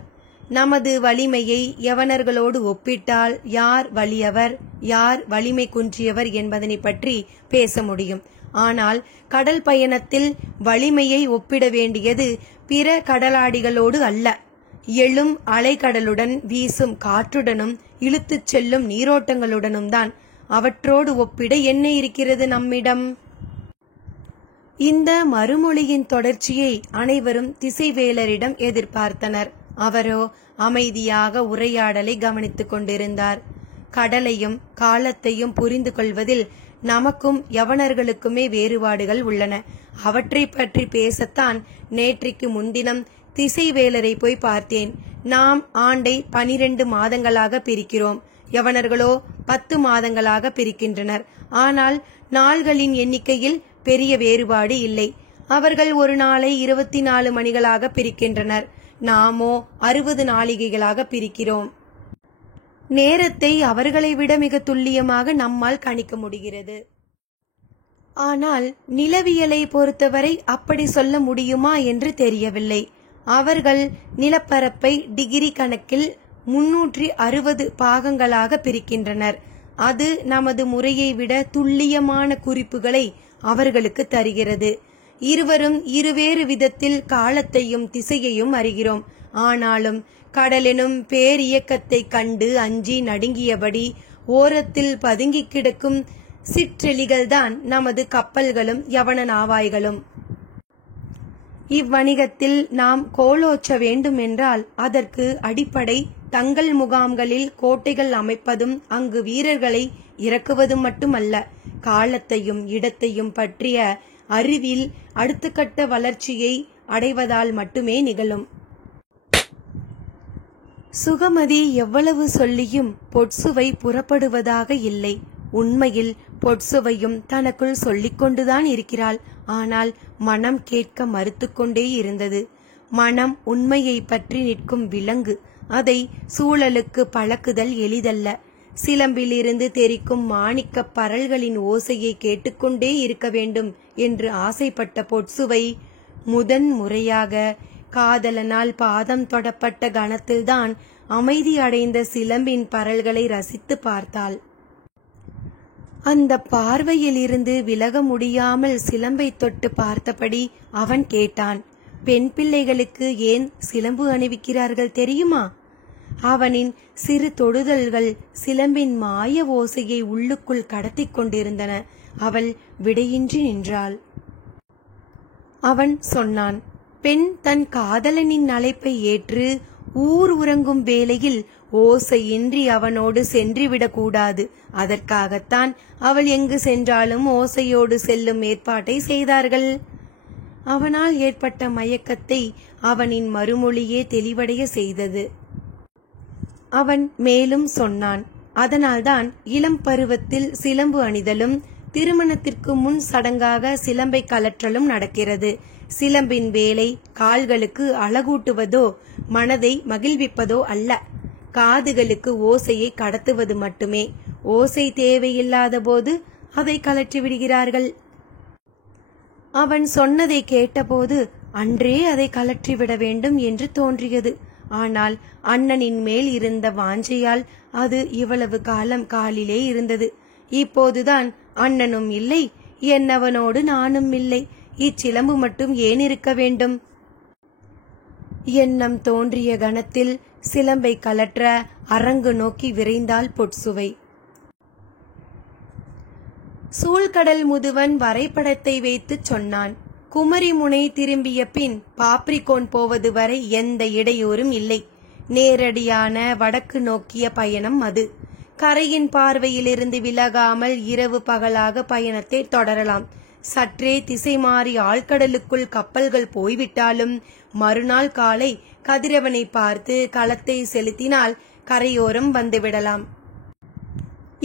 நமது வலிமையை யவனர்களோடு ஒப்பிட்டால் யார் வலியவர் யார் வலிமை குன்றியவர் என்பதனை பற்றி பேச முடியும். ஆனால் கடல் பயணத்தில் வலிமையை ஒப்பிட வேண்டியது பிற கடலாடிகளோடு அல்ல, எழும் அலைக்கடலுடன் வீசும் காற்றுடனும் இழுத்துச் செல்லும் நீரோட்டங்களுடனும் தான். அவற்றோடு ஒப்பிட என்ன இருக்கிறது நம்மிடம்? இந்த மறுமொழியின் தொடர்ச்சியை அனைவரும் திசைவேலரிடம் எதிர்பார்த்தனர். அவரோ அமைதியாக உரையாடலை கவனித்துக் கொண்டிருந்தார். கடலையும் காலத்தையும் புரிந்து கொள்வதில் நமக்கும் யவனர்களுக்குமே வேறுபாடுகள் உள்ளன. அவற்றை பற்றி பேசத்தான் நேற்றைக்கு முன்தினம் திசைவேலரை போய் பார்த்தேன். நாம் ஆண்டை 12 மாதங்களாக பிரிக்கிறோம், யவனர்களோ 10 மாதங்களாக பிரிக்கின்றனர். ஆனால் நாள்களின் எண்ணிக்கையில் பெரிய வேறுபாடு இல்லை. அவர்கள் ஒரு நாளை 24 மணிகளாக பிரிக்கின்றனர், நாமோ 60 நாளிகைகளாக பிரிக்கிறோம். நேரத்தை அவர்களை விட மிக துல்லியமாக நம்மால் கணிக்க முடிகிறது. ஆனால் நிலவியலை பொறுத்தவரை அப்படி சொல்ல முடியுமா என்று தெரியவில்லை. அவர்கள் நிலப்பரப்பை டிகிரி கணக்கில் 360 பாகங்களாக பிரிக்கின்றனர். அது நமது முறையை விட துல்லியமான குறிப்புகளை அவர்களுக்கு தருகிறது. இருவரும் இருவேறு விதத்தில் காலத்தையும் திசையையும் அறிகிறோம். ஆனாலும் கடலெனும் பேரியக்கத்தை கண்டு அஞ்சி நடுங்கியபடி ஓரத்தில் பதுங்கி கிடக்கும் சிற்றெலிகள்தான் நமது கப்பல்களும் யவன நாவாய்களும். இவ்வணிகத்தில் நாம் கோலோச்ச வேண்டும் என்றால் அதற்கு அடிப்படை தங்கள் முகாம்களில் கோட்டைகள் அமைப்பதும் அங்கு வீரர்களை இறக்குவதும் மட்டுமல்ல, காலத்தையும் இடத்தையும் பற்றிய அறிவில் அடுத்த கட்ட வளர்ச்சியை அடைவதால் மட்டுமே நிகழும். சுகமதி எவ்வளவு சொல்லியும் பொட்சுவை புறப்படுவதாக இல்லை. உண்மையில் பொட்சுவையும் தனக்குள் சொல்லிக்கொண்டுதான் இருக்கிறாள். ஆனால் மனம் கேட்க மறுத்து கொண்டே இருந்தது. மனம் உண்மையை பற்றி நிற்கும் விலங்கு. அதை சூழலுக்கு பழக்குதல் எளிதல்ல. சிலம்பிலிருந்து தெரிக்கும் மாணிக்க பரல்களின் ஓசையை கேட்டுக்கொண்டே இருக்க வேண்டும் என்று ஆசைப்பட்ட பொட்சுவை முதன் முறையாக காதலனால் பாதம் தொடப்பட்ட கணத்தில்தான் அமைதி அடைந்த சிலம்பின் பரல்களை ரசித்து பார்த்தாள். அந்த பார்வையில் இருந்து விலக முடியாமல் சிலம்பை தொட்டு பார்த்தபடி அவன் கேட்டான், பெண் பிள்ளைகளுக்கு ஏன் சிலம்பு அணிவிக்கிறார்கள் தெரியுமா? அவனின் சிறு தொடுதல்கள் சிலம்பின் மாய ஓசையை உள்ளுக்குள் கடத்தி கொண்டிருந்தன. அவள் விடையின்றி நின்றாள். அவன் சொன்னான், பெண் தன் காதலனின் அழைப்பை ஏற்று ஊர் உறங்கும் வேளையில் ஓசையின்றி அவனோடு சென்றுவிடக் கூடாது. அதற்காகத்தான் அவள் எங்கு சென்றாலும் ஓசையோடு செல்லும் ஏற்பாட்டை செய்தார்கள். அவனால் ஏற்பட்ட மயக்கத்தை அவனின் மறுமொழியே தெளிவடைய செய்தது. அவன் மேலும் சொன்னான், அதனால்தான் இளம் பருவத்தில் சிலம்பு அணிதலும் திருமணத்திற்கு முன் சடங்காக சிலம்பை கலற்றலும் நடக்கிறது. சிலம்பின் வேலை கால்களுக்கு அழகூட்டுவதோ மனதை மகிழ்விப்பதோ அல்ல, காதுகளுக்கு ஓசையை கடத்துவது மட்டுமே. ஓசை தேவையில்லாத போது அதை கலற்றி விடுகிறார்கள். அவன் சொன்னதை கேட்டபோது அன்றே அதை கலற்றிவிட வேண்டும் என்று தோன்றியது. ஆனால் அண்ணனின் மேல் இருந்த வாஞ்சையால் அது இவ்வளவு காலம் காலிலே இருந்தது. இப்போதுதான் அண்ணனும் இல்லை, என்னவனோடு நானும் இல்லை, இச்சிலம்பு மட்டும் ஏன் இருக்க வேண்டும்? எண்ணம் தோன்றிய கணத்தில் சிலம்பை கலற்ற அரங்கு நோக்கி விரைந்தாள் பொட்சுவை. சூழ்கடல் முதுவன் வரைபடத்தை வைத்துச் சொன்னான். குமரி முனை திரும்பிய பின் பாப்ரிகோன் போவது வரை எந்த இடையூறும் இல்லை. நேரடியான வடக்கு நோக்கிய பயணம் அது. கரையின் பார்வையிலிருந்து விலகாமல் இரவு பகலாக பயணத்தை தொடரலாம். சற்றே திசை மாறி ஆழ்கடலுக்குள் கப்பல்கள் போய்விட்டாலும் மறுநாள் காலை கதிரவனை பார்த்து களத்தை செலுத்தினால் கரையோரம் வந்துவிடலாம்.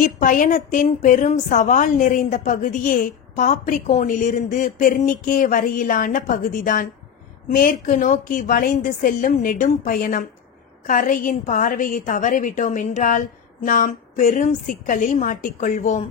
இப்பயணத்தின் பெரும் சவால் நிறைந்த பகுதியே பாப்ரிகோனிலிருந்து பெர்னிக்கே வரையிலான பகுதிதான். மேற்கு நோக்கி வளைந்து செல்லும் நெடும் பயணம். கரையின் பார்வையை தவறவிட்டோம் என்றால் நாம் பெரும் சிக்கலில் மாட்டிக்கொள்வோம்.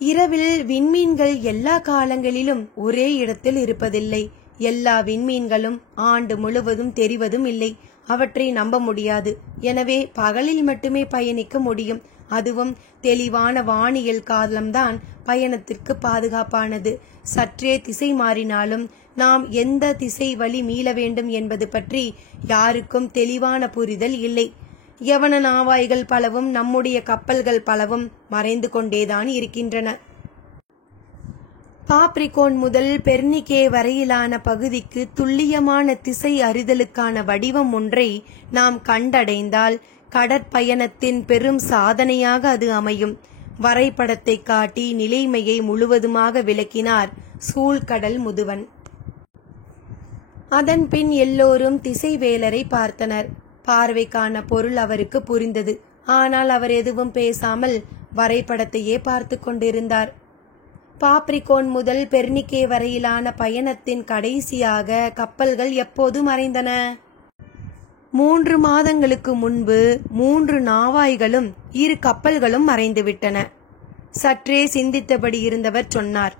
இரவில் விண்மீன்கள் எல்லா காலங்களிலும் ஒரே இடத்தில் இருப்பதில்லை. எல்லா விண்மீன்களும் ஆண்டு முழுவதும் தெரிவதும் இல்லை. அவற்றை நம்ப முடியாது. எனவே பகலில் மட்டுமே பயணிக்க முடியும். அதுவும் தெளிவான வானியல் காலம்தான் பயணத்திற்கு பாதுகாப்பானது. சற்றே திசை மாறினாலும் நாம் எந்த திசை வழி மீள வேண்டும் என்பது பற்றி யாருக்கும் தெளிவான புரிதல் இல்லை. யவன நாவாய்கள் பலவும் நம்முடைய கப்பல்கள் பலவும் மறைந்து கொண்டேதான் இருக்கின்றன. பாப்ரிகோன் முதல் பெர்னிக்கே வரையிலான பகுதிக்கு துல்லியமான திசை அறிதலுக்கான வடிவம் ஒன்றை நாம் கண்டடைந்தால் கடற்பயணத்தின் பெரும் சாதனையாக அது அமையும். வரைபடத்தை காட்டி நிலைமையை முழுவதுமாக விளக்கினார் சூழ்கடல் முதுவன். அதன் பின் எல்லோரும் திசைவேலரை பார்த்தனர். பார்வைக்கான பொருள் அவருக்கு புரிந்தது. ஆனால் அவர் எதுவும் பேசாமல் வரைபடத்தையே பார்த்து கொண்டிருந்தார். பாப்ரிகோன் முதல் பெர்னிக்கே வரையிலான பயணத்தின் கடைசியாக கப்பல்கள் எப்போது மறைந்தன? 3 மாதங்களுக்கு முன்பு 3 நாவாய்களும் 2 கப்பல்களும் மறைந்துவிட்டன. சற்றே சிந்தித்தபடி இருந்தவர் சொன்னார்.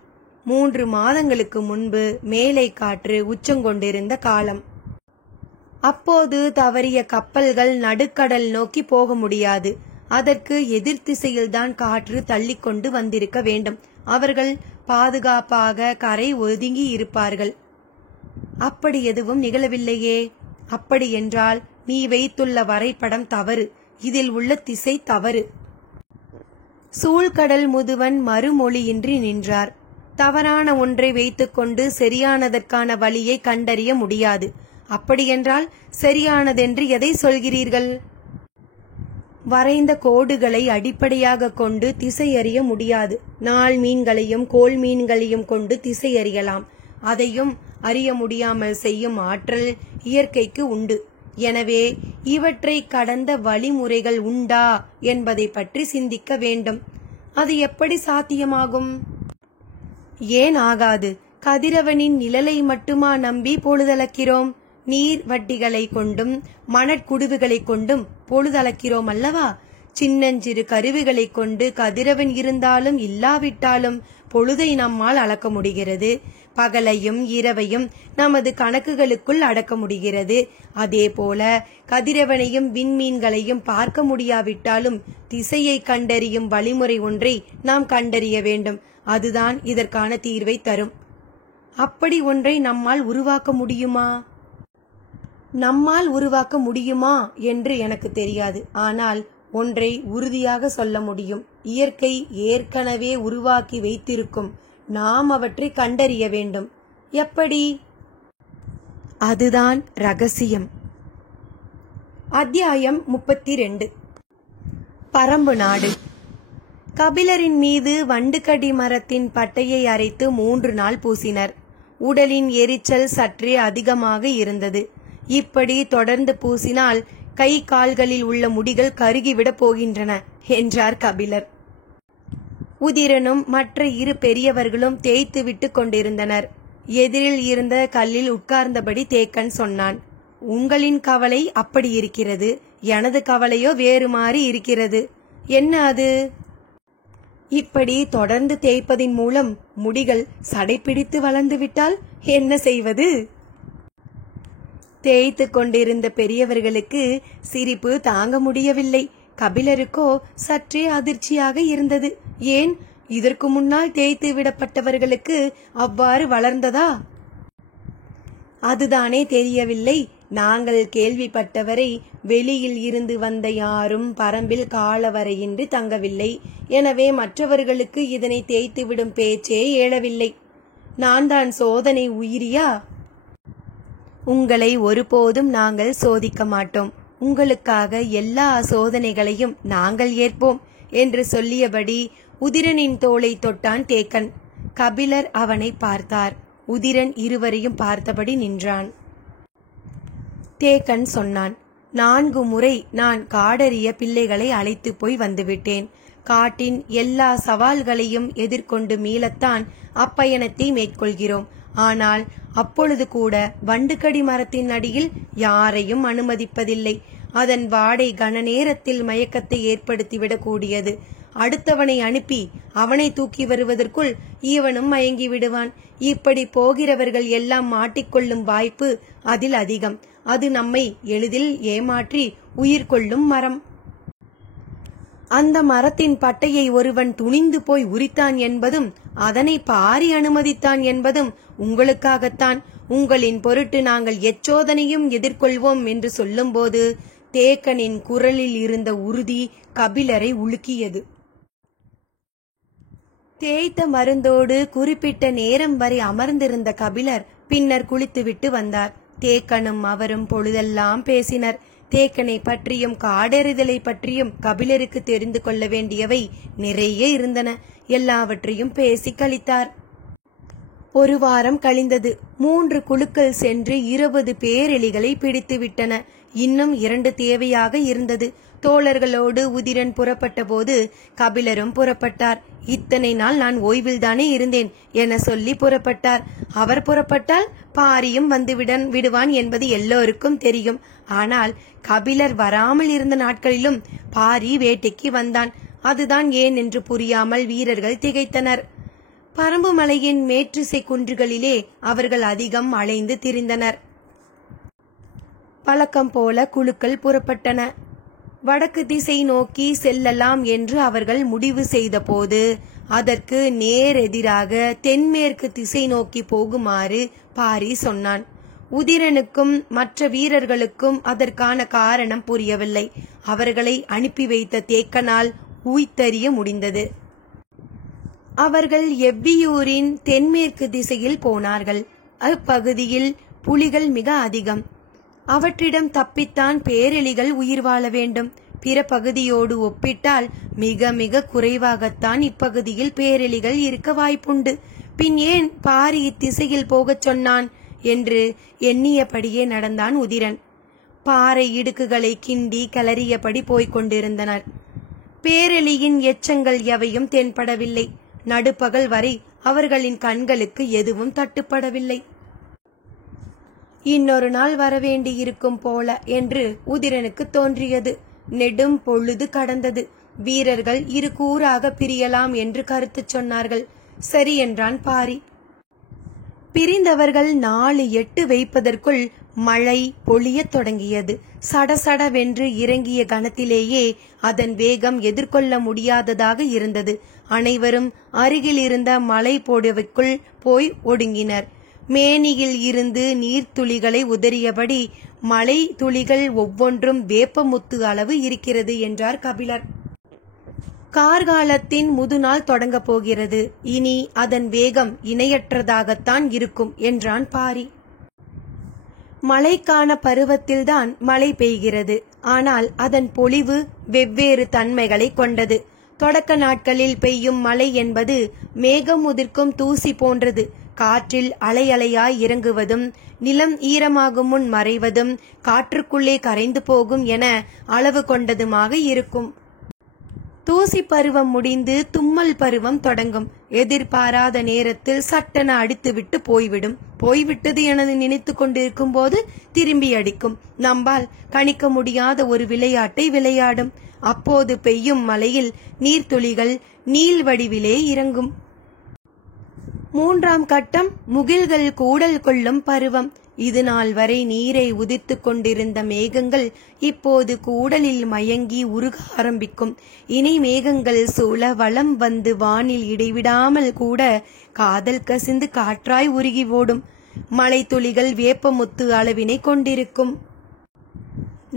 3 மாதங்களுக்கு முன்பு மேலை காற்று உச்சங்கொண்டிருந்த காலம். அப்போது தவறிய கப்பல்கள் நடுக்கடல் நோக்கி போக முடியாது. அதற்கு எதிர் திசையில்தான் காற்று தள்ளிக்கொண்டு வந்திருக்க வேண்டும். அவர்கள் பாதுகாப்பாக கரை ஒதுங்கி இருப்பார்கள். அப்படி எதுவும் நிகழவில்லையே. அப்படி என்றால் நீ வைத்துள்ள வரைபடம் தவறு. இதில் உள்ள திசை தவறு. சூழ்கடல் முதுவன் மறுமொழியின்றி நின்றார். தவறான ஒன்றை வைத்துக்கொண்டு சரியானதற்கான வழியை கண்டறிய முடியாது. அப்படியென்றால் சரியானதென்று எதை சொல்கிறீர்கள்? வரைந்த கோடுகளை அடிப்படையாக கொண்டு திசை அறிய முடியாது. நாள் மீன்களையும் கோள் மீன்களையும் கொண்டு திசை அறியலாம். அதையும் அறிய முடியாமல் செய்யும் ஆற்றல் இயற்கைக்கு உண்டு. எனவே இவற்றை கடந்த வழிமுறைகள் உண்டா என்பதை பற்றி சிந்திக்க வேண்டும். அது எப்படி சாத்தியமாகும்? ஏன் ஆகாது? கதிரவனின் நிழலை மட்டுமா நம்பி பொழுதளக்கிறோம்? நீர் வட்டிகளை கொண்டும் மணற்குடுவுகளை கொண்டும் பொழுதளக்கிறோம் அல்லவா? சின்னஞ்சிறு கருவிகளை கொண்டு கதிரவன் இருந்தாலும் இல்லாவிட்டாலும் பொழுதை நம்மால் அளக்க முடிகிறது. பகலையும் இரவையும் நமது கணக்குகளுக்குள் அடக்க முடிகிறது. அதே போல கதிரவனையும் விண்மீன்களையும் பார்க்க முடியாவிட்டாலும் திசையை கண்டறியும் வழிமுறை ஒன்றை நாம் கண்டறிய வேண்டும். அதுதான் இதற்கான தீர்வை தரும். அப்படி ஒன்றை நம்மால் உருவாக்க முடியுமா? நம்மால் உருவாக்க முடியுமா என்று எனக்கு தெரியாது. ஆனால் ஒன்றை உறுதியாக சொல்ல முடியும். இயற்கை ஏற்கனவே உருவாக்கி வைத்திருக்கும். நாம் அவற்றை கண்டறிய வேண்டும். எப்படி? அதுதான் ரகசியம். அத்தியாயம் 32. பரம்பு நாடு. கபிலரின் மீது வண்டுகடி மரத்தின் பட்டையை அரைத்து 3 நாள் பூசினர். உடலின் எரிச்சல் சற்றே அதிகமாக இருந்தது. இப்படி தொடர்ந்து பூசினால் கை கால்களில் உள்ள முடிகள் கருகிவிடப் போகின்றன என்றார் கபிலர். உதிரனும் மற்ற 2 பெரியவர்களும் தேய்த்து விட்டு கொண்டிருந்தனர். எதிரில் இருந்த கல்லில் உட்கார்ந்தபடி தேக்கன் சொன்னான். உங்களின் கவலை அப்படி இருக்கிறது, எனது கவலையோ வேறு மாறி இருக்கிறது. என்ன அது? இப்படி தொடர்ந்து தேய்ப்பதின் மூலம் முடிகள் சடைப்பிடித்து வளர்ந்து விட்டால் என்ன செய்வது? தேய்த்து கொண்டிருந்த பெரியவர்களுக்கு சிரிப்பு தாங்க முடியவில்லை. கபிலருக்கோ சற்றே அதிர்ச்சியாக இருந்தது. ஏன், இதற்கு முன்னால் தேய்த்து விடப்பட்டவர்களுக்கு அவ்வாறு வளர்ந்ததா? அதுதானே தெரியவில்லை. நாங்கள் கேள்விப்பட்டவரை வெளியில் இருந்து வந்த யாரும் பரம்பில் காலவரையின்றி தங்கவில்லை. எனவே மற்றவர்களுக்கு இதனை தேய்த்துவிடும் பேச்சே ஏழவில்லை. நான் தான் சோதனை உயிரியா? உங்களை ஒருபோதும் நாங்கள் சோதிக்க மாட்டோம். உங்களுக்காக எல்லா சோதனைகளையும் நாங்கள் ஏற்போம் என்று சொல்லியபடி உதிரனின் தோளை தொட்டான் தேக்கன். கபிலர் அவனை பார்த்தார். உதிரன் இருவரையும் பார்த்தபடி நின்றான். தேக்கன் சொன்னான், 4 முறை நான் காடறிய பிள்ளைகளை அழைத்து போய் வந்துவிட்டேன். காட்டின் எல்லா சவால்களையும் எதிர்கொண்டு மீளத்தான் அப்பயணத்தை மேற்கொள்கிறோம். ஆனால் அப்பொழுது கூட வண்டுக்கடி மரத்தின் அடியில் யாரையும் அனுமதிப்பதில்லை. அதன் வாடை கன நேரத்தில் மயக்கத்தை ஏற்படுத்திவிடக் கூடியது. அடுத்தவனை அனுப்பி அவனை தூக்கி வருவதற்குள் இவனும் மயங்கி விடுவான். இப்படி போகிறவர்கள் எல்லாம் மாட்டிக்கொள்ளும் வாய்ப்பு அதில் அதிகம். அது நம்மை எளிதில் ஏமாற்றி உயிர் கொள்ளும் மரம். அந்த மரத்தின் பட்டையை ஒருவன் துணிந்து போய் உரித்தான் என்பதும் அதனை பாரி அனுமதித்தான் என்பதும் உங்களுக்காகத்தான். உங்களின் பொருட்டு நாங்கள் எச்சோதனையும் எதிர்கொள்வோம் என்று சொல்லும்போது தேக்கனின் குரலில் இருந்த உறுதி கபிலரை உலுக்கியது. தேய்த்த மருந்தோடு குறிப்பிட்ட நேரம் வரை அமர்ந்திருந்த கபிலர் பின்னர் குளித்துவிட்டு வந்தார். தேக்கனும் அவரும் பொழுதெல்லாம் பேசினர். தேக்கனை பற்றியும் காடெறிதலை பற்றியும் கபிலருக்கு தெரிந்து கொள்ள வேண்டியவை நிறைய இருந்தன. எல்லாவற்றையும் பேசி கழித்தார். 1 வாரம் கழிந்தது. 3 குழுக்கள் சென்று 20 பேரெலிகளை பிடித்து விட்டன. இன்னும் 2 தேவையாக இருந்தது. தோழர்களோடு உதிரன் புறப்பட்ட போது கபிலரும் புறப்பட்டார். இத்தனை நாள் நான் ஓய்வில்தானே இருந்தேன் என சொல்லி புறப்பட்டார். அவர் புறப்பட்டால் பாரியும் வந்து விடுவான் என்பது எல்லோருக்கும் தெரியும். ஆனால் கபிலர் வராமல் இருந்த நாட்களிலும் பாரி வேட்டைக்கு வந்தான். அதுதான் ஏன் என்று புரியாமல் வீரர்கள் திகைத்தனர். பரம்பு மலையின் மேற்றிசை குன்றுகளிலே அவர்கள் அதிகம் அலைந்து திரிந்தனர். பழக்கம் போல குழுக்கள் புறப்பட்டன. வடக்கு திசை நோக்கி செல்லலாம் என்று அவர்கள் முடிவு செய்த போது அதற்கு நேரெதிராக தென்மேற்கு திசை நோக்கி போகுமாறு பாரி சொன்னான். உதிரனுக்கும் மற்ற வீரர்களுக்கும் அதற்கான காரணம் புரியவில்லை. அவர்களை அனுப்பி வைத்த தேக்கனால் உய்தறிய முடிந்தது. அவர்கள் எவ்வியூரின் தென்மேற்கு திசையில் போனார்கள். அப்பகுதியில் புலிகள் மிக அதிகம். அவற்றிடம் தப்பித்தான் பேரெலிகள் உயிர் வாழ வேண்டும். பிற பகுதியோடு ஒப்பிட்டால் மிக மிக குறைவாகத்தான் இப்பகுதியில் பேரெலிகள் இருக்க வாய்ப்புண்டு. பின் ஏன் பாரி இத்திசையில் போகச் சொன்னான் என்று எண்ணியபடியே நடந்தான் உதிரன். பாறை இடுக்குகளை கிண்டி கிளறியபடி போய்க் கொண்டிருந்தனர். பேரெலியின் எச்சங்கள் எவையும் தென்படவில்லை. நடுப்பகல் வரை அவர்களின் கண்களுக்கு எதுவும் தட்டுப்படவில்லை. இன்னொரு நாள் வரவேண்டியிருக்கும் போல என்று உதிரனுக்கு தோன்றியது. நெடும் பொழுது கடந்தது. வீரர்கள் 2 கூறாக பிரியலாம் என்று கருத்து சொன்னார்கள். சரி என்றான் பாரி. பிரிந்தவர்கள் 4-8 வைப்பதற்குள் மழை பொழியத் தொடங்கியது. சடசடவென்று இறங்கிய கணத்திலேயே அதன் வேகம் எதிர்கொள்ள முடியாததாக இருந்தது. அனைவரும் அருகில் இருந்த மலை போடுவைக்குள் போய் ஒடுங்கினர். மேனியில் இருந்து நீர்த்துளிகளை உதறியபடி மலை துளிகள் ஒவ்வொன்றும் வேப்பமுத்து அளவு இருக்கிறது என்றார் கபிலர். கார்காலத்தின் முதுநாள் தொடங்க போகிறது. இனி அதன் வேகம் இணையற்றதாகத்தான் இருக்கும் என்றான் பாரி. மழைக்கான பருவத்தில்தான் மழை பெய்கிறது. ஆனால் அதன் பொழிவு வெவ்வேறு தன்மைகளை கொண்டது. தொடக்க நாட்களில் பெய்யும் மழை என்பது மேகம் உதிர்க்கும் தூசி போன்றது. காற்றில் அலை அலையாய் இறங்குவதும் நிலம் ஈரமாகும் முன் மறைவதும் காற்றுக்குள்ளே கரைந்து போகும் என அளவு கொண்டதுமாக இருக்கும். தூசி பருவம் முடிந்து தும்மல் பருவம் தொடங்கும். எதிர்பாராத நேரத்தில் சட்டென அடித்துவிட்டு போய்விட்டது என நினைத்து கொண்டிருக்கும் போது திரும்பி அடிக்கும். நம்பால் கணிக்க முடியாத ஒரு விளையாட்டை விளையாடும். அப்போது பெய்யும் மழையில் நீர்த்துளிகள் நீள் வடிவிலே இறங்கும். 3ஆம் கட்டம் முகில்கள் கூடல் கொள்ளும் பருவம். இது நாள் வரை நீரை உதிர்த்து கொண்டிருந்த மேகங்கள் இப்போது கூடலில் மயங்கி உருக ஆரம்பிக்கும். இனி மேகங்கள் சூழ வலம் வந்து வானில் இடைவிடாமல் கூட காதல் கசிந்து காற்றாய் உருகி ஓடும். மழைத்துளிகள் வேப்பமுத்து அளவினை கொண்டிருக்கும்.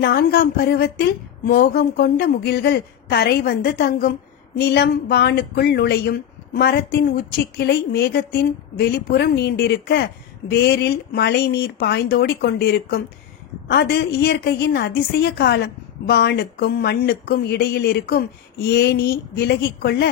4ஆம் பருவத்தில் மோகம் கொண்ட முகில்கள் தரை வந்து தங்கும். நிலம் வானுக்குள் நுழையும். மரத்தின் உச்சிக்கிளை மேகத்தின் வெளிப்புறம் நீண்டிருக்க வேரில் மழை நீர் பாய்ந்தோடி கொண்டிருக்கும். அது இயற்கையின் அதிசய காலம். வானுக்கும் மண்ணுக்கும் இடையில் இருக்கும் ஏணி விலகிக்கொள்ள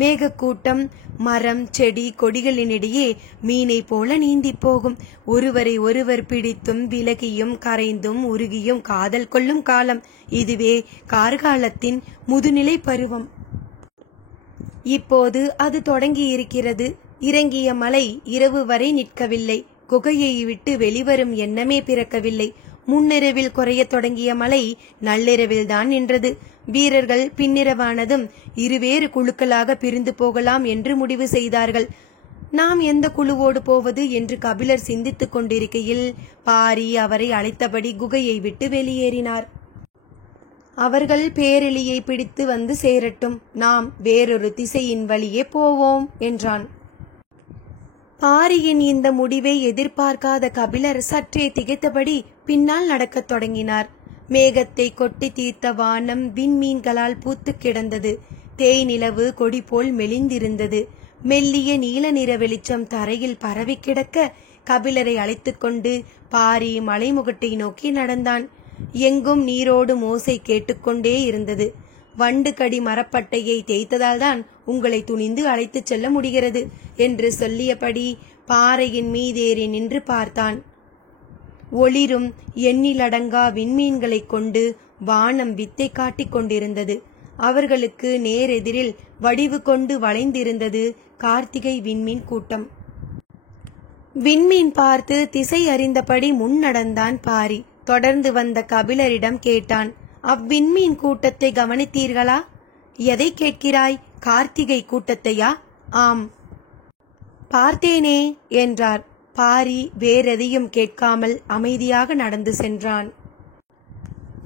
மேகக்கூட்டம் மரம் செடி கொடிகளினிடையே மீனை போல நீந்தி போகும். ஒருவரை ஒருவர் பிடித்தும் விலகியும் கரைந்தும் உருகியும் காதல் கொள்ளும் காலம். இதுவே கார்காலத்தின் முதுநிலை பருவம். இப்போது அது தொடங்கி இருக்கிறது. இறங்கிய மழை இரவு வரை நிற்கவில்லை. குகையை விட்டு வெளிவரும் எண்ணமே பிறக்கவில்லை. முன்னிரவில் குறைய தொடங்கிய மழை நள்ளிரவில் தான் நின்றது. வீரர்கள் பின்னிரவானதும் இருவேறு குழுக்களாக பிரிந்து போகலாம் என்று முடிவு செய்தார்கள். நாம் எந்த குழுவோடு போவது என்று கபிலர் சிந்தித்துக் கொண்டிருக்கையில் பாரி அவரை அழைத்தபடி குகையை விட்டு வெளியேறினார். அவர்கள் பேரெலியை பிடித்து வந்து சேரட்டும், நாம் வேறொரு திசையின் வழியே போவோம் என்றான். பாரியின் இந்த முடிவை எதிர்பார்க்காத கபிலர் சற்றே திகைத்தபடி பின்னால் நடக்கத் தொடங்கினார். மேகத்தை கொட்டி தீர்த்த வானம் விண்மீன்களால் பூத்து கிடந்தது. தேய் நிலவு கொடி போல் மெலிந்திருந்தது. மெல்லிய நீல நிற வெளிச்சம் தரையில் பரவி கிடக்க கபிலரை அழைத்துக்கொண்டு பாரி மலைமுகட்டை நோக்கி நடந்தான். எங்கும் நீரோடு மோசை கேட்டுக்கொண்டே இருந்தது. வண்டு கடி மரப்பட்டையை தேய்த்ததால் தான் உங்களை துணிந்து அழைத்துச் செல்ல முடிகிறது என்று சொல்லியபடி பாறையின் மீதேறி நின்று பார்த்தான். ஒளிரும் எண்ணிலடங்கா விண்மீன்களை கொண்டு வானம் வித்தை காட்டிக் கொண்டிருந்தது. அவர்களுக்கு நேரெதிரில் வடிவு கொண்டு வளைந்திருந்தது கார்த்திகை விண்மீன் கூட்டம். விண்மீன் பார்த்து திசை அறிந்தபடி முன்னடந்தான் பாரி. தொடர்ந்து வந்த கபிலரிடம் கேட்டான், அவ்விண்மீன் கூட்டத்தை கவனித்தீர்களா? எதை கேட்கிறாய்? கார்த்திகை கூட்டத்தையா? ஆம், பார்த்தேனே என்றார். பாரி வேறெதையும் கேட்காமல் அமைதியாக நடந்து சென்றான்.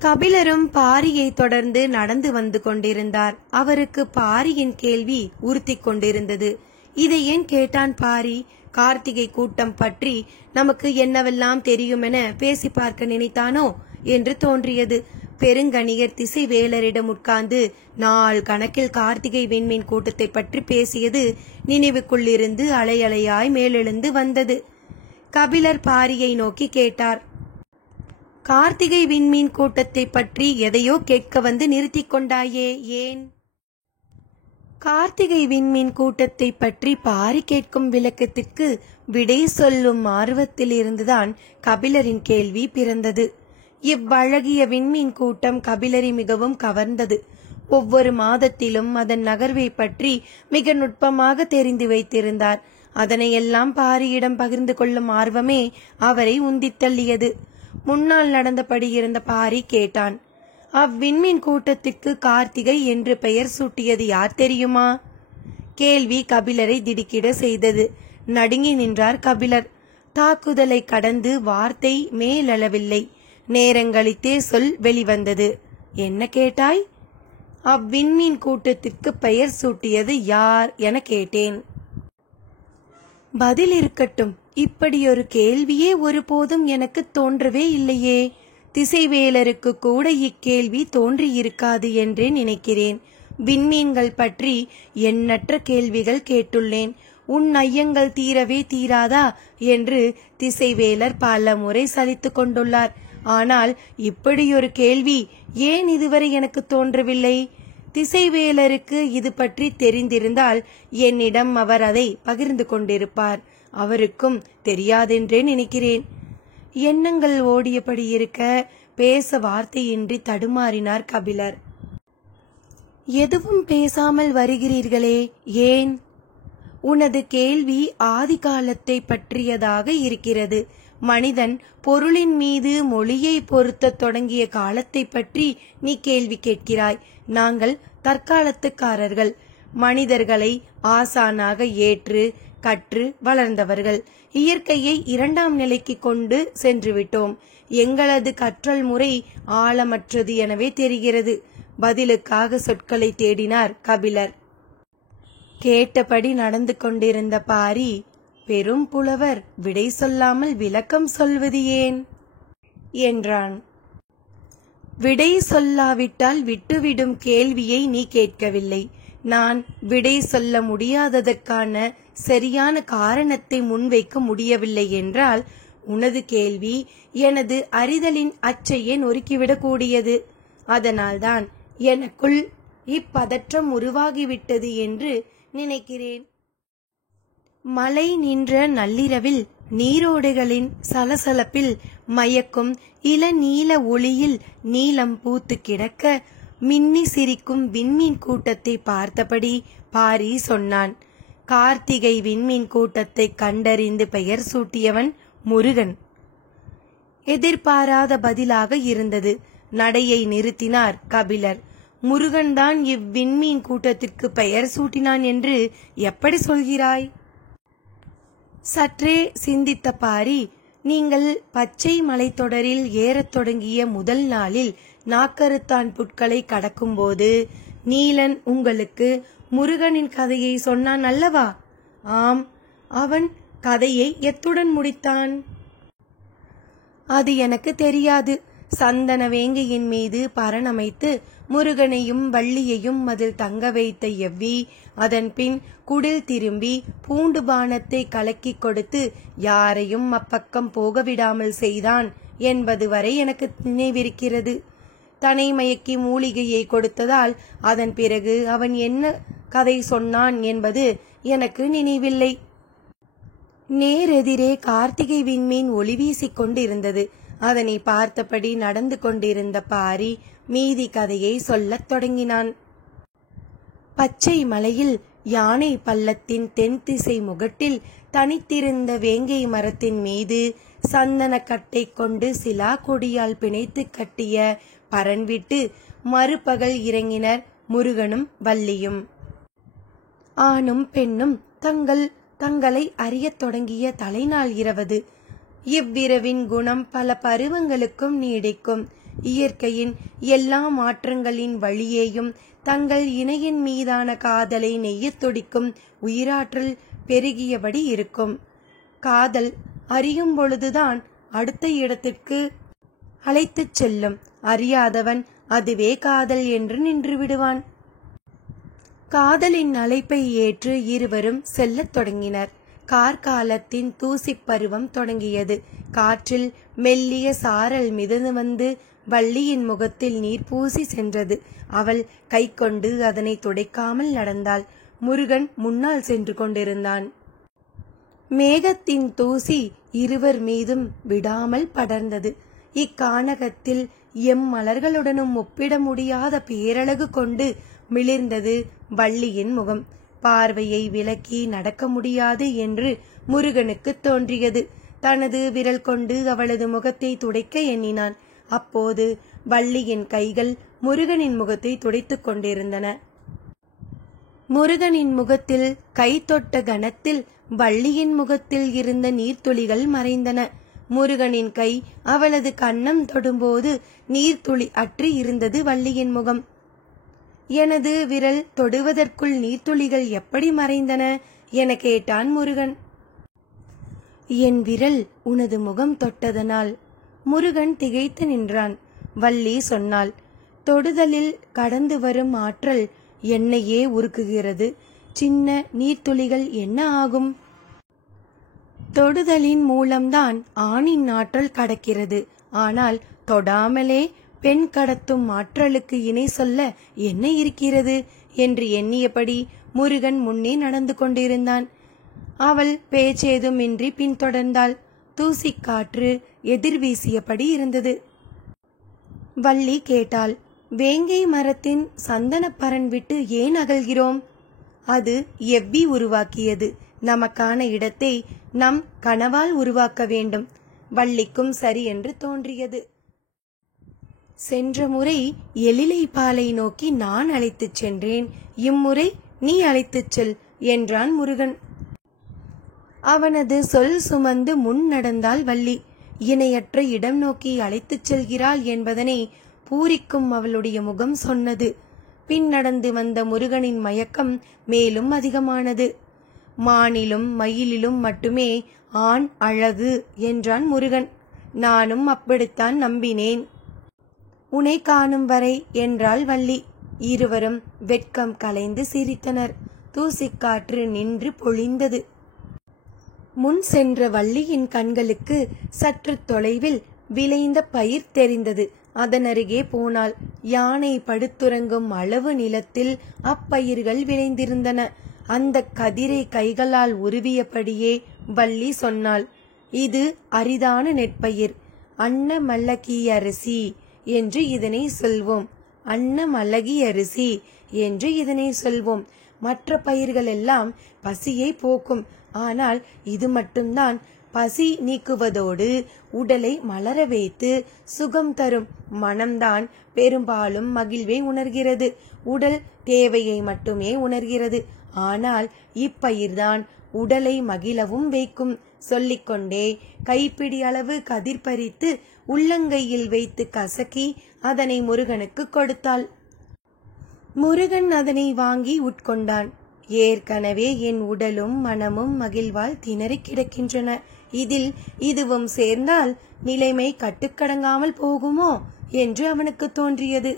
கபிலரும் பாரியை தொடர்ந்து நடந்து வந்து கொண்டிருந்தார். அவருக்கு பாரியின் கேள்வி உறுத்திக் கொண்டிருந்தது. இதை ஏன் கேட்டான் பாரி? கார்த்திகை கூட்டம் பற்றி நமக்கு என்னவெல்லாம் தெரியுமென பேசி பார்க்க நினைத்தானோ என்று தோன்றியது. பெருங்கணியர் திசைவேலரிடம் உட்கார்ந்து நாள் கணக்கில் கார்த்திகை விண்மீன் கூட்டத்தை பற்றி பேசியது நினைவுக்குள்ளிருந்து அலையலையாய் மேலெழுந்து வந்தது. கபிலர் பாரியை நோக்கி கேட்டார், கார்த்திகை விண்மீன் கூட்டத்தை பற்றி எதையோ கேட்க வந்து நிறுத்தி கொண்டாயே, ஏன்? கார்த்திகை விண்மீன் கூட்டத்தை பற்றி பாரி கேட்கும் விளக்கத்திற்கு விடை சொல்லும் ஆர்வத்தில் இருந்துதான் கபிலரின் கேள்வி பிறந்தது. இவ்வழகிய விண்மீன் கூட்டம் கபிலரை மிகவும் கவர்ந்தது. ஒவ்வொரு மாதத்திலும் அதன் நகர்வை பற்றி மிக நுட்பமாக தெரிந்து வைத்திருந்தார். அதனையெல்லாம் பாரியிடம் பகிர்ந்து கொள்ளும் ஆர்வமே அவரை உந்தித் தள்ளியது. முன்னால் நடந்தபடி இருந்த பாரி கேட்டான், அவ்விண்மீன் கூட்டத்திற்கு கார்த்திகை என்று பெயர் சூட்டியது யார் தெரியுமா? கேள்வி கபிலரை திடுக்கிட செய்தது. நடுங்கி நின்றார் கபிலர். தாக்குதலை கடந்து வார்த்தை மேலளவில்லை. நேரங்களித்தே சொல் வெளிவந்தது. என்ன கேட்டாய்? அவ்விண்மீன் கூட்டத்திற்கு பெயர் சூட்டியது யார் என கேட்டேன். பதில் இருக்கட்டும். இப்படியொரு கேள்வியே ஒருபோதும் எனக்கு தோன்றவே இல்லையே. திசைவேலருக்கு கூட இக்கேள்வி தோன்றியிருக்காது என்றே நினைக்கிறேன். விண்மீன்கள் பற்றி எண்ணற்ற கேள்விகள் கேட்டுள்ளேன். உன் ஐயங்கள் தீரவே தீராதா என்று திசைவேலர் பல முறை சலித்து கொண்டுள்ளார். ஆனால் இப்படியொரு கேள்வி ஏன் இதுவரை எனக்கு தோன்றவில்லை? திசைவேலருக்கு இது பற்றி தெரிந்திருந்தால் என்னிடம் அவர் அதை பகிர்ந்து கொண்டிருப்பார். அவருக்கும் தெரியாதென்றே நினைக்கிறேன். எண்ணங்கள் ஓடியபடி இருக்க பேச வார்த்தையின்றி தடுமாறினார் கபிலர். எதுவும் பேசாமல் வருகிறீர்களே, ஏன்? உனது கேள்வி ஆதி காலத்தை பற்றியதாக இருக்கிறது. மனிதன் பொருளின் மீது மொழியை பொருத்த தொடங்கிய காலத்தை பற்றி நீ கேள்வி கேட்கிறாய். நாங்கள் தற்காலத்துக்காரர்கள். மனிதர்களை ஆசானாக ஏற்று கற்று வளர்ந்தவர்கள். இயற்கையை 2ஆம் நிலைக்கு கொண்டு சென்று விட்டோம். எங்களது கற்றல் முறை ஆழமற்றது எனவே தெரிகிறது. பதிலுக்காக சொற்களை தேடினார் கபிலர். கேட்டபடி நடந்து கொண்டிருந்த பாரி, பெரும் புலவர் விடை சொல்லாமல் விளக்கம் சொல்வது ஏன் என்றான். விடை சொல்லாவிட்டால் விட்டுவிடும் கேள்வியை நீ கேட்கவில்லை. நான் விடை சொல்ல முடியாததற்கான சரியான காரணத்தை முன்வைக்க முடியவில்லை என்றால் உனது கேள்வி எனது அறிதலின் அச்சையே நொறுக்கிவிடக்கூடியது. அதனால்தான் எனக்குள் இப்பதற்றம் உருவாகிவிட்டது என்று நினைக்கிறேன். மழை நின்ற நள்ளிரவில் நீரோடைகளின் சலசலப்பில் மயக்கும் இளநீல ஒளியில் நீலம் பூத்து கிடக்க மின்னி சிரிக்கும் விண்மீன் கூட்டத்தை பார்த்தபடி பாரி சொன்னான். கார்த்திகை விண்மீன் கூட்டத்தை கண்டறிந்து பெயர் சூட்டியவன் முருகன். எதிர்பாராத பதிலாக இருந்தது. நடையை நிறுத்தினார் கபிலர். முருகன்தான் இவ்விண்மீன் கூட்டத்திற்கு பெயர் சூட்டினான் என்று எப்படி சொல்கிறாய்? சற்றே சிந்தித்த பாரி, நீங்கள் பச்சை மலைத்தொடரில் ஏறத் தொடங்கிய முதல் நாளில் நாக்கருத்தான் புட்களை கடக்கும்போது நீலன் உங்களுக்கு முருகனின் கதையை சொன்னான் அல்லவா? ஆம். அவன் கதையை எத்துடன் முடித்தான்? அது எனக்கு தெரியாது. சந்தன வேங்கையின் மீது பரணமைத்து முருகனையும் வள்ளியையும் அதில் தங்க வைத்த எவ்வி அதன் பின் குடில் திரும்பி பூண்டு பானத்தை கலக்கி கொடுத்து யாரையும் அப்பக்கம் போக விடாமல் செய்தான் என்பது வரை எனக்கு நினைவிருக்கிறது. தனை மயக்கி மூலிகையை கொடுத்ததால் அதன் பிறகு அவன் என்ன கதை சொன்னான் என்பது எனக்கு நினைவில்லை. நேரெதிரே கார்த்திகை விண்மீன் ஒளி வீசிக் கொண்டிருந்தது. அதனை பார்த்தபடி நடந்து கொண்டிருந்த பாரி மீதி கதையை சொல்லத் தொடங்கினான். பச்சை மலையில் யானை பள்ளத்தின் தென் திசை முகட்டில் தனித்திருந்த வேங்கை மரத்தின் மீது சந்தன கட்டை கொண்டு சிலா கொடியால் பிணைத்து கட்டிய பரன் விட்டு மறுபகல் இறங்கினர் முருகனும் வள்ளியும். ஆணும் பெண்ணும் தங்களை அறியத் தொடங்கிய தலைநாள் இரவது. இவ்விரவின் குணம் பல பருவங்களுக்கும் நீடிக்கும். இயற்கையின் எல்லா மாற்றங்களின் வழியேயும் தங்கள் இணையின் மீதான காதலை நெய்யத் துடிக்கும் உயிராற்றல் பெருகியபடி இருக்கும். காதல் அறியும் பொழுதுதான் அடுத்த இடத்திற்கு அழைத்துச் செல்லும். அறியாதவன் அதுவே காதல் என்று நின்று விடுவான். காதலின் அழைப்பை ஏற்று இருவரும் செல்லத் தொடங்கினர். கார்காலத்தின் தூசிப் பருவம் தொடங்கியது. காற்றில் மெல்லிய சாரல் மிதந்து வந்து வள்ளியின் முகத்தில் நீர் பூசி சென்றது. அவள் கை கொண்டு அதனை துடைக்காமல் நடந்தாள். முருகன் முன்னால் சென்று கொண்டிருந்தான். மேகத்தின் தூசி இருவர் மீதும் விடாமல் படர்ந்தது. இக்கானகத்தில் மலர்களுடனும் ஒப்பிட முடியாத பேரழகு கொண்டு மிளிர்ந்தது வள்ளியின் முகம். பார்வையை விலக்கி நடக்க முடியாது என்று முருகனுக்கு தோன்றியது. தனது விரல் கொண்டு அவளது முகத்தை துடைக்க எண்ணினான். அப்போது வள்ளியின் கைகள் முருகனின் முகத்தை துடைத்துக் கொண்டிருந்தன. முருகனின் முகத்தில் கை தொட்ட கணத்தில் வள்ளியின் முகத்தில் இருந்த நீர்த்துளிகள் மறைந்தன. முருகனின் கை அவளது கன்னம் தொடும்போது நீர்த்துளி அற்று இருந்தது வள்ளியின் முகம். எனது விரல் தொடுவதற்குள் நீர்த்துளிகள் எப்படி மறைந்தன என கேட்டான் முருகன். என் விரல் உனது முகம் தொட்டதனால். முருகன் திகைத்து நின்றான். வள்ளி சொன்னாள், தொடுதலில் கடந்து வரும் ஆற்றல் என்னையே உருக்குகிறது. சின்ன நீர்த்துளிகள் என்ன ஆகும்? தொடுதலின் மூலம்தான் ஆணின் ஆற்றல் கடக்கிறது. ஆனால் தொடாமலே பெண் கடத்தும் ஆற்றலுக்கு இணை சொல்ல என்ன இருக்கிறது என்று எண்ணியபடி முருகன் முன்னே நடந்து கொண்டிருந்தான். அவள் பேச்சேதுமின்றி பின்தொடர்ந்தாள். தூசிக்காற்று எதிர் வீசியபடி இருந்தது. வள்ளி கேட்டாள், வேங்கை மரத்தின் சந்தன பரன் விட்டு ஏன் அகல்கிறோம்? அது எவ்வி உருவாக்கியது. நமக்கான இடத்தை நம் கனவால் உருவாக்க வேண்டும். வள்ளிக்கும் சரி என்று தோன்றியது. சென்ற முறை எழிலை பாலை நோக்கி நான் அழைத்துச் சென்றேன். இம்முறை நீ அழைத்துச் செல் என்றான் முருகன். அவனது சொல் சுமந்து முன் நடந்தாள் வள்ளி. இணையற்ற இடம் நோக்கி அழைத்துச் செல்கிறாள் என்பதனை பூரிக்கும் அவளுடைய முகம் சொன்னது. பின் நடந்து வந்த முருகனின் மயக்கம் மேலும் அதிகமானது. மானிலும் மயிலிலும் மட்டுமே ஆண் அழகு என்றான் முருகன். நானும் அப்படித்தான் நம்பினேன். உன்னை காணும் வரை என்றாள் வள்ளி. இருவரும் வெட்கம் கலைந்து சிரித்தனர். தூசிக்காற்று நின்று பொழிந்தது. முன் சென்ற வள்ளியின் கண்களுக்கு சற்று தொலைவில் விளைந்த பயிர் தெரிந்தது. அதனருகே போனாள். யானை படுத்துறங்கும் அளவு நிலத்தில் அப்பயிர்கள் விளைந்திருந்தன. அந்த கதிரை கைகளால் உருவியபடியே வள்ளி சொன்னாள், இது அரிதான நெற்பயிர். அன்னமல்லகியரிசி என்று இதனை சொல்வோம். அன்னமல்லகியரிசி என்று இதனை சொல்வோம். மற்ற பயிர்கள் எல்லாம் பசியை போக்கும். ஆனால் இது மட்டும்தான் பசி நீக்குவதோடு உடலை மலர வைத்து சுகம் தரும். மனம்தான் பெரும்பாலும் மகிழ்வை உணர்கிறது. உடல் தேவையை மட்டுமே உணர்கிறது. ஆனால் இப்பயிர்தான் உடலை மகிழவும் வைக்கும். சொல்லிக்கொண்டே கைப்பிடி அளவு கதிர் பறித்து உள்ளங்கையில் வைத்து கசக்கி அதனை முருகனுக்கு கொடுத்தாள். முருகன் அதனை வாங்கி உட்கொண்டான். ஏற்கனவே என் உடலும் மனமும் மகிழ்வால் திணறி கிடக்கின்றன. இதில் இதுவும் சேர்ந்தால் நிலைமை கட்டுக்கடங்காமல் போகுமோ என்று அவனுக்கு தோன்றியது.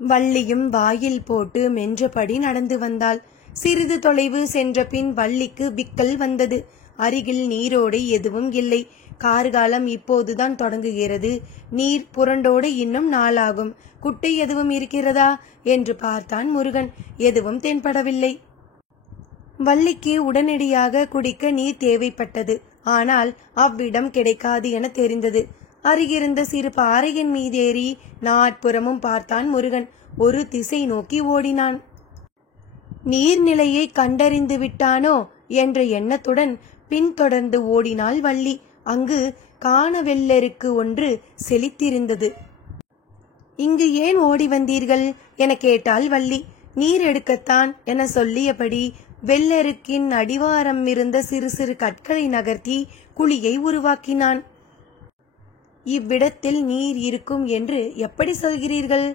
வள்ளியும் வாயில் போட்டு மென்றபடி நடந்து வந்தாள். சிறிது தொலைவு சென்ற பின் வள்ளிக்கு விக்கல் வந்தது. அருகில் நீரோடை எதுவும் இல்லை. கார்காலம் இப்போதுதான் தொடங்குகிறது. நீர் புரண்டோட இன்னும் நாளாகும். குட்டை எதுவும் இருக்கிறதா என்று பார்த்தான் முருகன். எதுவும் தென்படவில்லை. வள்ளிக்கு உடனடியாக குடிக்க நீர் தேவைப்பட்டது. ஆனால் அவ்விடம் கிடைக்காது என தெரிந்தது. அருகிருந்த சிறு பாறையின் மீதேறி நாற்புறமும் பார்த்தான் முருகன். ஒரு திசை நோக்கி ஓடினான். நீர்நிலையை கண்டறிந்து விட்டானோ என்ற எண்ணத்துடன் பின்தொடர்ந்து ஓடினாள் வள்ளி. அங்கு காணவெள்ளருக்கு ஒன்று செழித்திருந்தது. இங்கு ஏன் ஓடி வந்தீர்கள் என கேட்டாள் வள்ளி. நீர் எடுக்கத்தான் என சொல்லியபடி வெள்ளெருக்கின் அடிவாரம் இருந்த சிறு சிறு கற்களை நகர்த்தி குழியை உருவாக்கினான். இவ்விடத்தில் நீர் இருக்கும் என்று எப்படி சொல்கிறீர்கள்?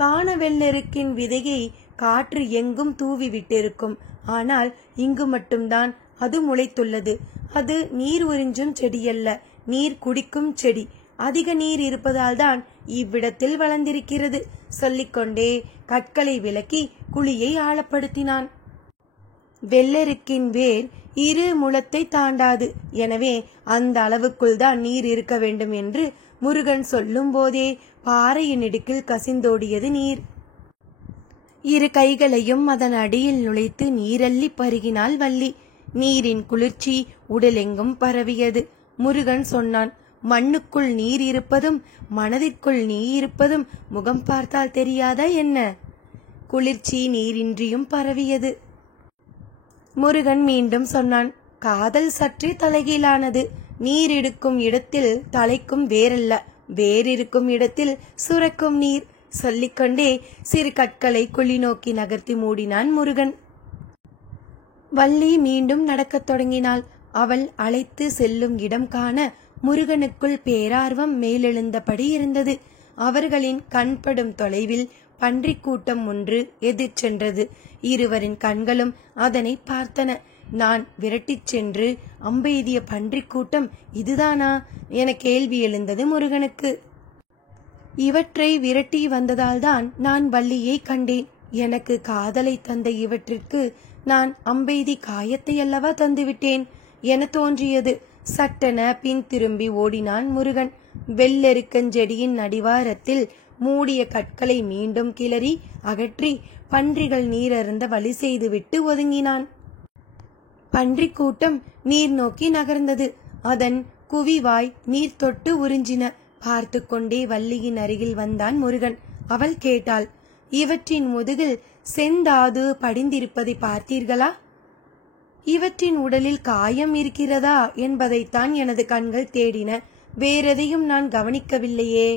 காணவெள்ளெருக்கின் விதையை காற்று எங்கும் தூவி விட்டிருக்கும். ஆனால் இங்கு மட்டும்தான் அது முளைத்துள்ளது. அது நீர் உறிஞ்சும் செடியல்ல, நீர் குடிக்கும் செடி. அதிக நீர் இருப்பதால் தான் இவ்விடத்தில் வளர்ந்திருக்கிறது. சொல்லிக்கொண்டே கற்களை விலக்கி குழியை ஆழப்படுத்தினான். வெள்ளெருக்கின் வேர் 2 முழத்தை தாண்டாது. எனவே அந்த அளவுக்குள் தான் நீர் இருக்க வேண்டும் என்று முருகன் சொல்லும் போதே பாறையின் இடுக்கில் கசிந்தோடியது நீர். 2 கைகளையும் அதன் அடியில் நுழைத்து நீரள்ளி பருகினாள் வள்ளி. நீரின் குளிர்ச்சி உடலெங்கும் பரவியது. முருகன் சொன்னான், மண்ணுக்குள் நீர் இருப்பதும் மனதிற்குள் நீர் இருப்பதும் முகம் பார்த்தால் தெரியாதா என்ன? குளிர்ச்சி நீரின்றியும் பரவியது. முருகன் மீண்டும் சொன்னான், காதல் சற்றே தலைகீழானது. நீர் இருக்கும் இடத்தில் தலைக்கும் வேரல்ல, வேறிருக்கும் இடத்தில் சுரக்கும் நீர். சொல்லிக்கொண்டே சிறு கற்களை குழி நோக்கி நகர்த்தி மூடினான் முருகன். வள்ளி மீண்டும் நடக்கத் தொடங்கினாள். அவள் அழைத்து செல்லும் இடம் காண முருகனுக்குள் பேரார்வம் மேலெழுந்தபடி இருந்தது. அவர்களின் கண்படும் தொலைவில் பன்றிக் கூட்டம் ஒன்று எதிர் சென்றது. இருவரின் கண்களும் அதனை பார்த்தன. நான் விரட்டிச் சென்று அம்பெய்திய பன்றிக் கூட்டம் இதுதானா என கேள்வி எழுந்தது முருகனுக்கு. இவற்றை விரட்டி வந்ததால்தான் நான் வள்ளியை கண்டேன். எனக்கு காதலை தந்த இவற்றிற்கு நான் அம்பெய்தி காயத்தை அல்லவா தந்துவிட்டேன் என தோன்றியது. சட்டென பின் திரும்பி ஓடினான் முருகன். வெள்ளெருக்கஞ்செடியின் அடிவாரத்தில் மூடிய கற்களை மீண்டும் கிளறி அகற்றி பன்றிகள் நீரருந்த வழி செய்துவிட்டு ஒதுங்கினான். பன்றிக் கூட்டம் நீர் நோக்கி நகர்ந்தது. அதன் குவிவாய் நீர் தொட்டு உறிஞ்சின. பார்த்து கொண்டே வள்ளியின் அருகில் வந்தான் முருகன். அவள் கேட்டாள், இவற்றின் முதுகில் செந்தாது படிந்திருப்பதை பார்த்தீர்களா? இவற்றின் உடலில் காயம் இருக்கிறதா என்பதைத்தான் எனது கண்கள் தேடின. வேறெதையும் நான் கவனிக்கவில்லையே.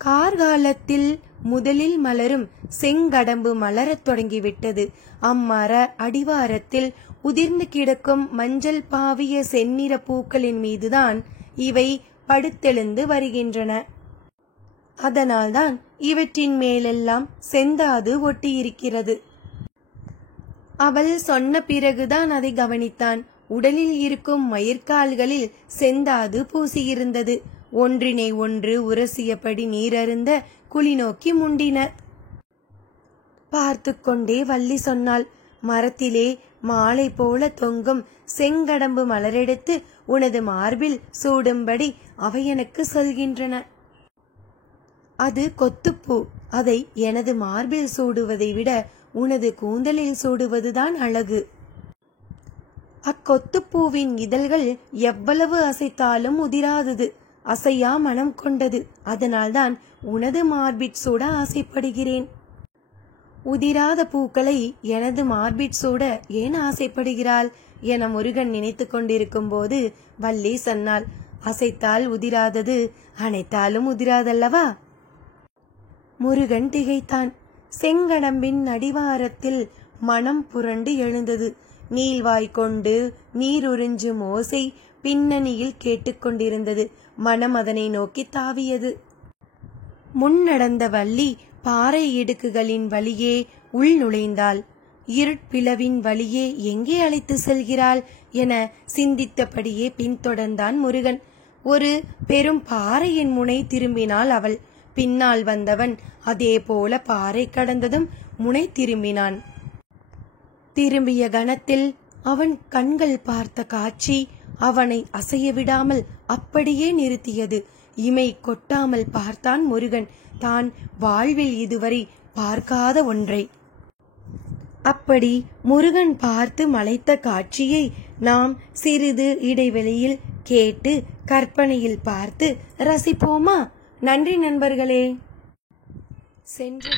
கார்காலத்தில் முதலில் மலரும் செங்கடம்பு மலரத் தொடங்கிவிட்டது. அம்மர அடிவாரத்தில் உதிர்ந்து கிடக்கும் மஞ்சள் பாவிய செந்நிற பூக்களின் மீதுதான் இவை படுத்தெழுந்து வருகின்றன. அதனால்தான் இவற்றின் மேலெல்லாம் செந்தாது ஒட்டியிருக்கிறது. அவள் சொன்ன பிறகுதான் அதை கவனித்தான். உடலில் இருக்கும் மயிர்கால்களில் செந்தாது பூசியிருந்தது. ஒன்றினை ஒன்று உரசியபடி நீரருந்த குழி நோக்கி முண்டின. பார்த்து கொண்டே வள்ளி சொன்னாள், மரத்திலே மாலை போல தொங்கும் செங்கடம்பு மலரெடுத்து உனது மார்பில் சூடும்படி அவை எனக்கு சொல்கின்றன. அது கொத்துப்பூ. அதை எனது மார்பில் சூடுவதை விட உனது கூந்தலில் சூடுவதுதான் அழகு. அக்கொத்துப்பூவின் இதழ்கள் எவ்வளவு அசைத்தாலும் உதிராதது. அசையா மனம் கொண்டது. அதனால்தான் உனது மார்பிற் சூட ஆசைப்படுகிறேன். உதிராத பூக்களை எனது மார்பிற் சூட ஏன் ஆசைப்படுகிறாள் என முருகன் நினைத்து கொண்டிருக்கும் போது வள்ளி சொன்னாள், அசைத்தால் உதிராதது அனைத்தாலும் உதிராதல்லவா? முருகன் திகைத்தான். செங்கடம்பின் அடிவாரத்தில் மனம் புரண்டு எழுந்தது. நீள்வாய் கொண்டு நீருறிஞ்சும் ஓசை பின்னணியில் கேட்டுக்கொண்டிருந்தது. மனம் அதனை நோக்கி தாவியது. முன்னடந்த வள்ளி பாறை இடுக்குகளின் வழியே உள் நுழைந்தாள். இருட்பிளவின் வழியே எங்கே அழைத்து செல்கிறாள் என சிந்தித்தபடியே பின்தொடர்ந்தான் முருகன். ஒரு பெரும் பாறையின் முனை திரும்பினாள் அவள். பின்னால் வந்தவன் அதே போல பாறை கடந்ததும் முனை திரும்பினான். திரும்பிய கணத்தில் அவன் கண்கள் பார்த்த காட்சி அவனை அசைய விடாமல் அப்படியே நிறுத்தியது. இமை கொட்டாமல் பார்த்தான் முருகன், தான் வாழ்வில் இதுவரை பார்க்காத ஒன்றை. அப்படி முருகன் பார்த்து மலைத்த காட்சியை நாம் சிறிது இடைவெளியில் கேட்டு கற்பனையில் பார்த்து ரசிப்போமா? நன்றி நண்பர்களே. சென்று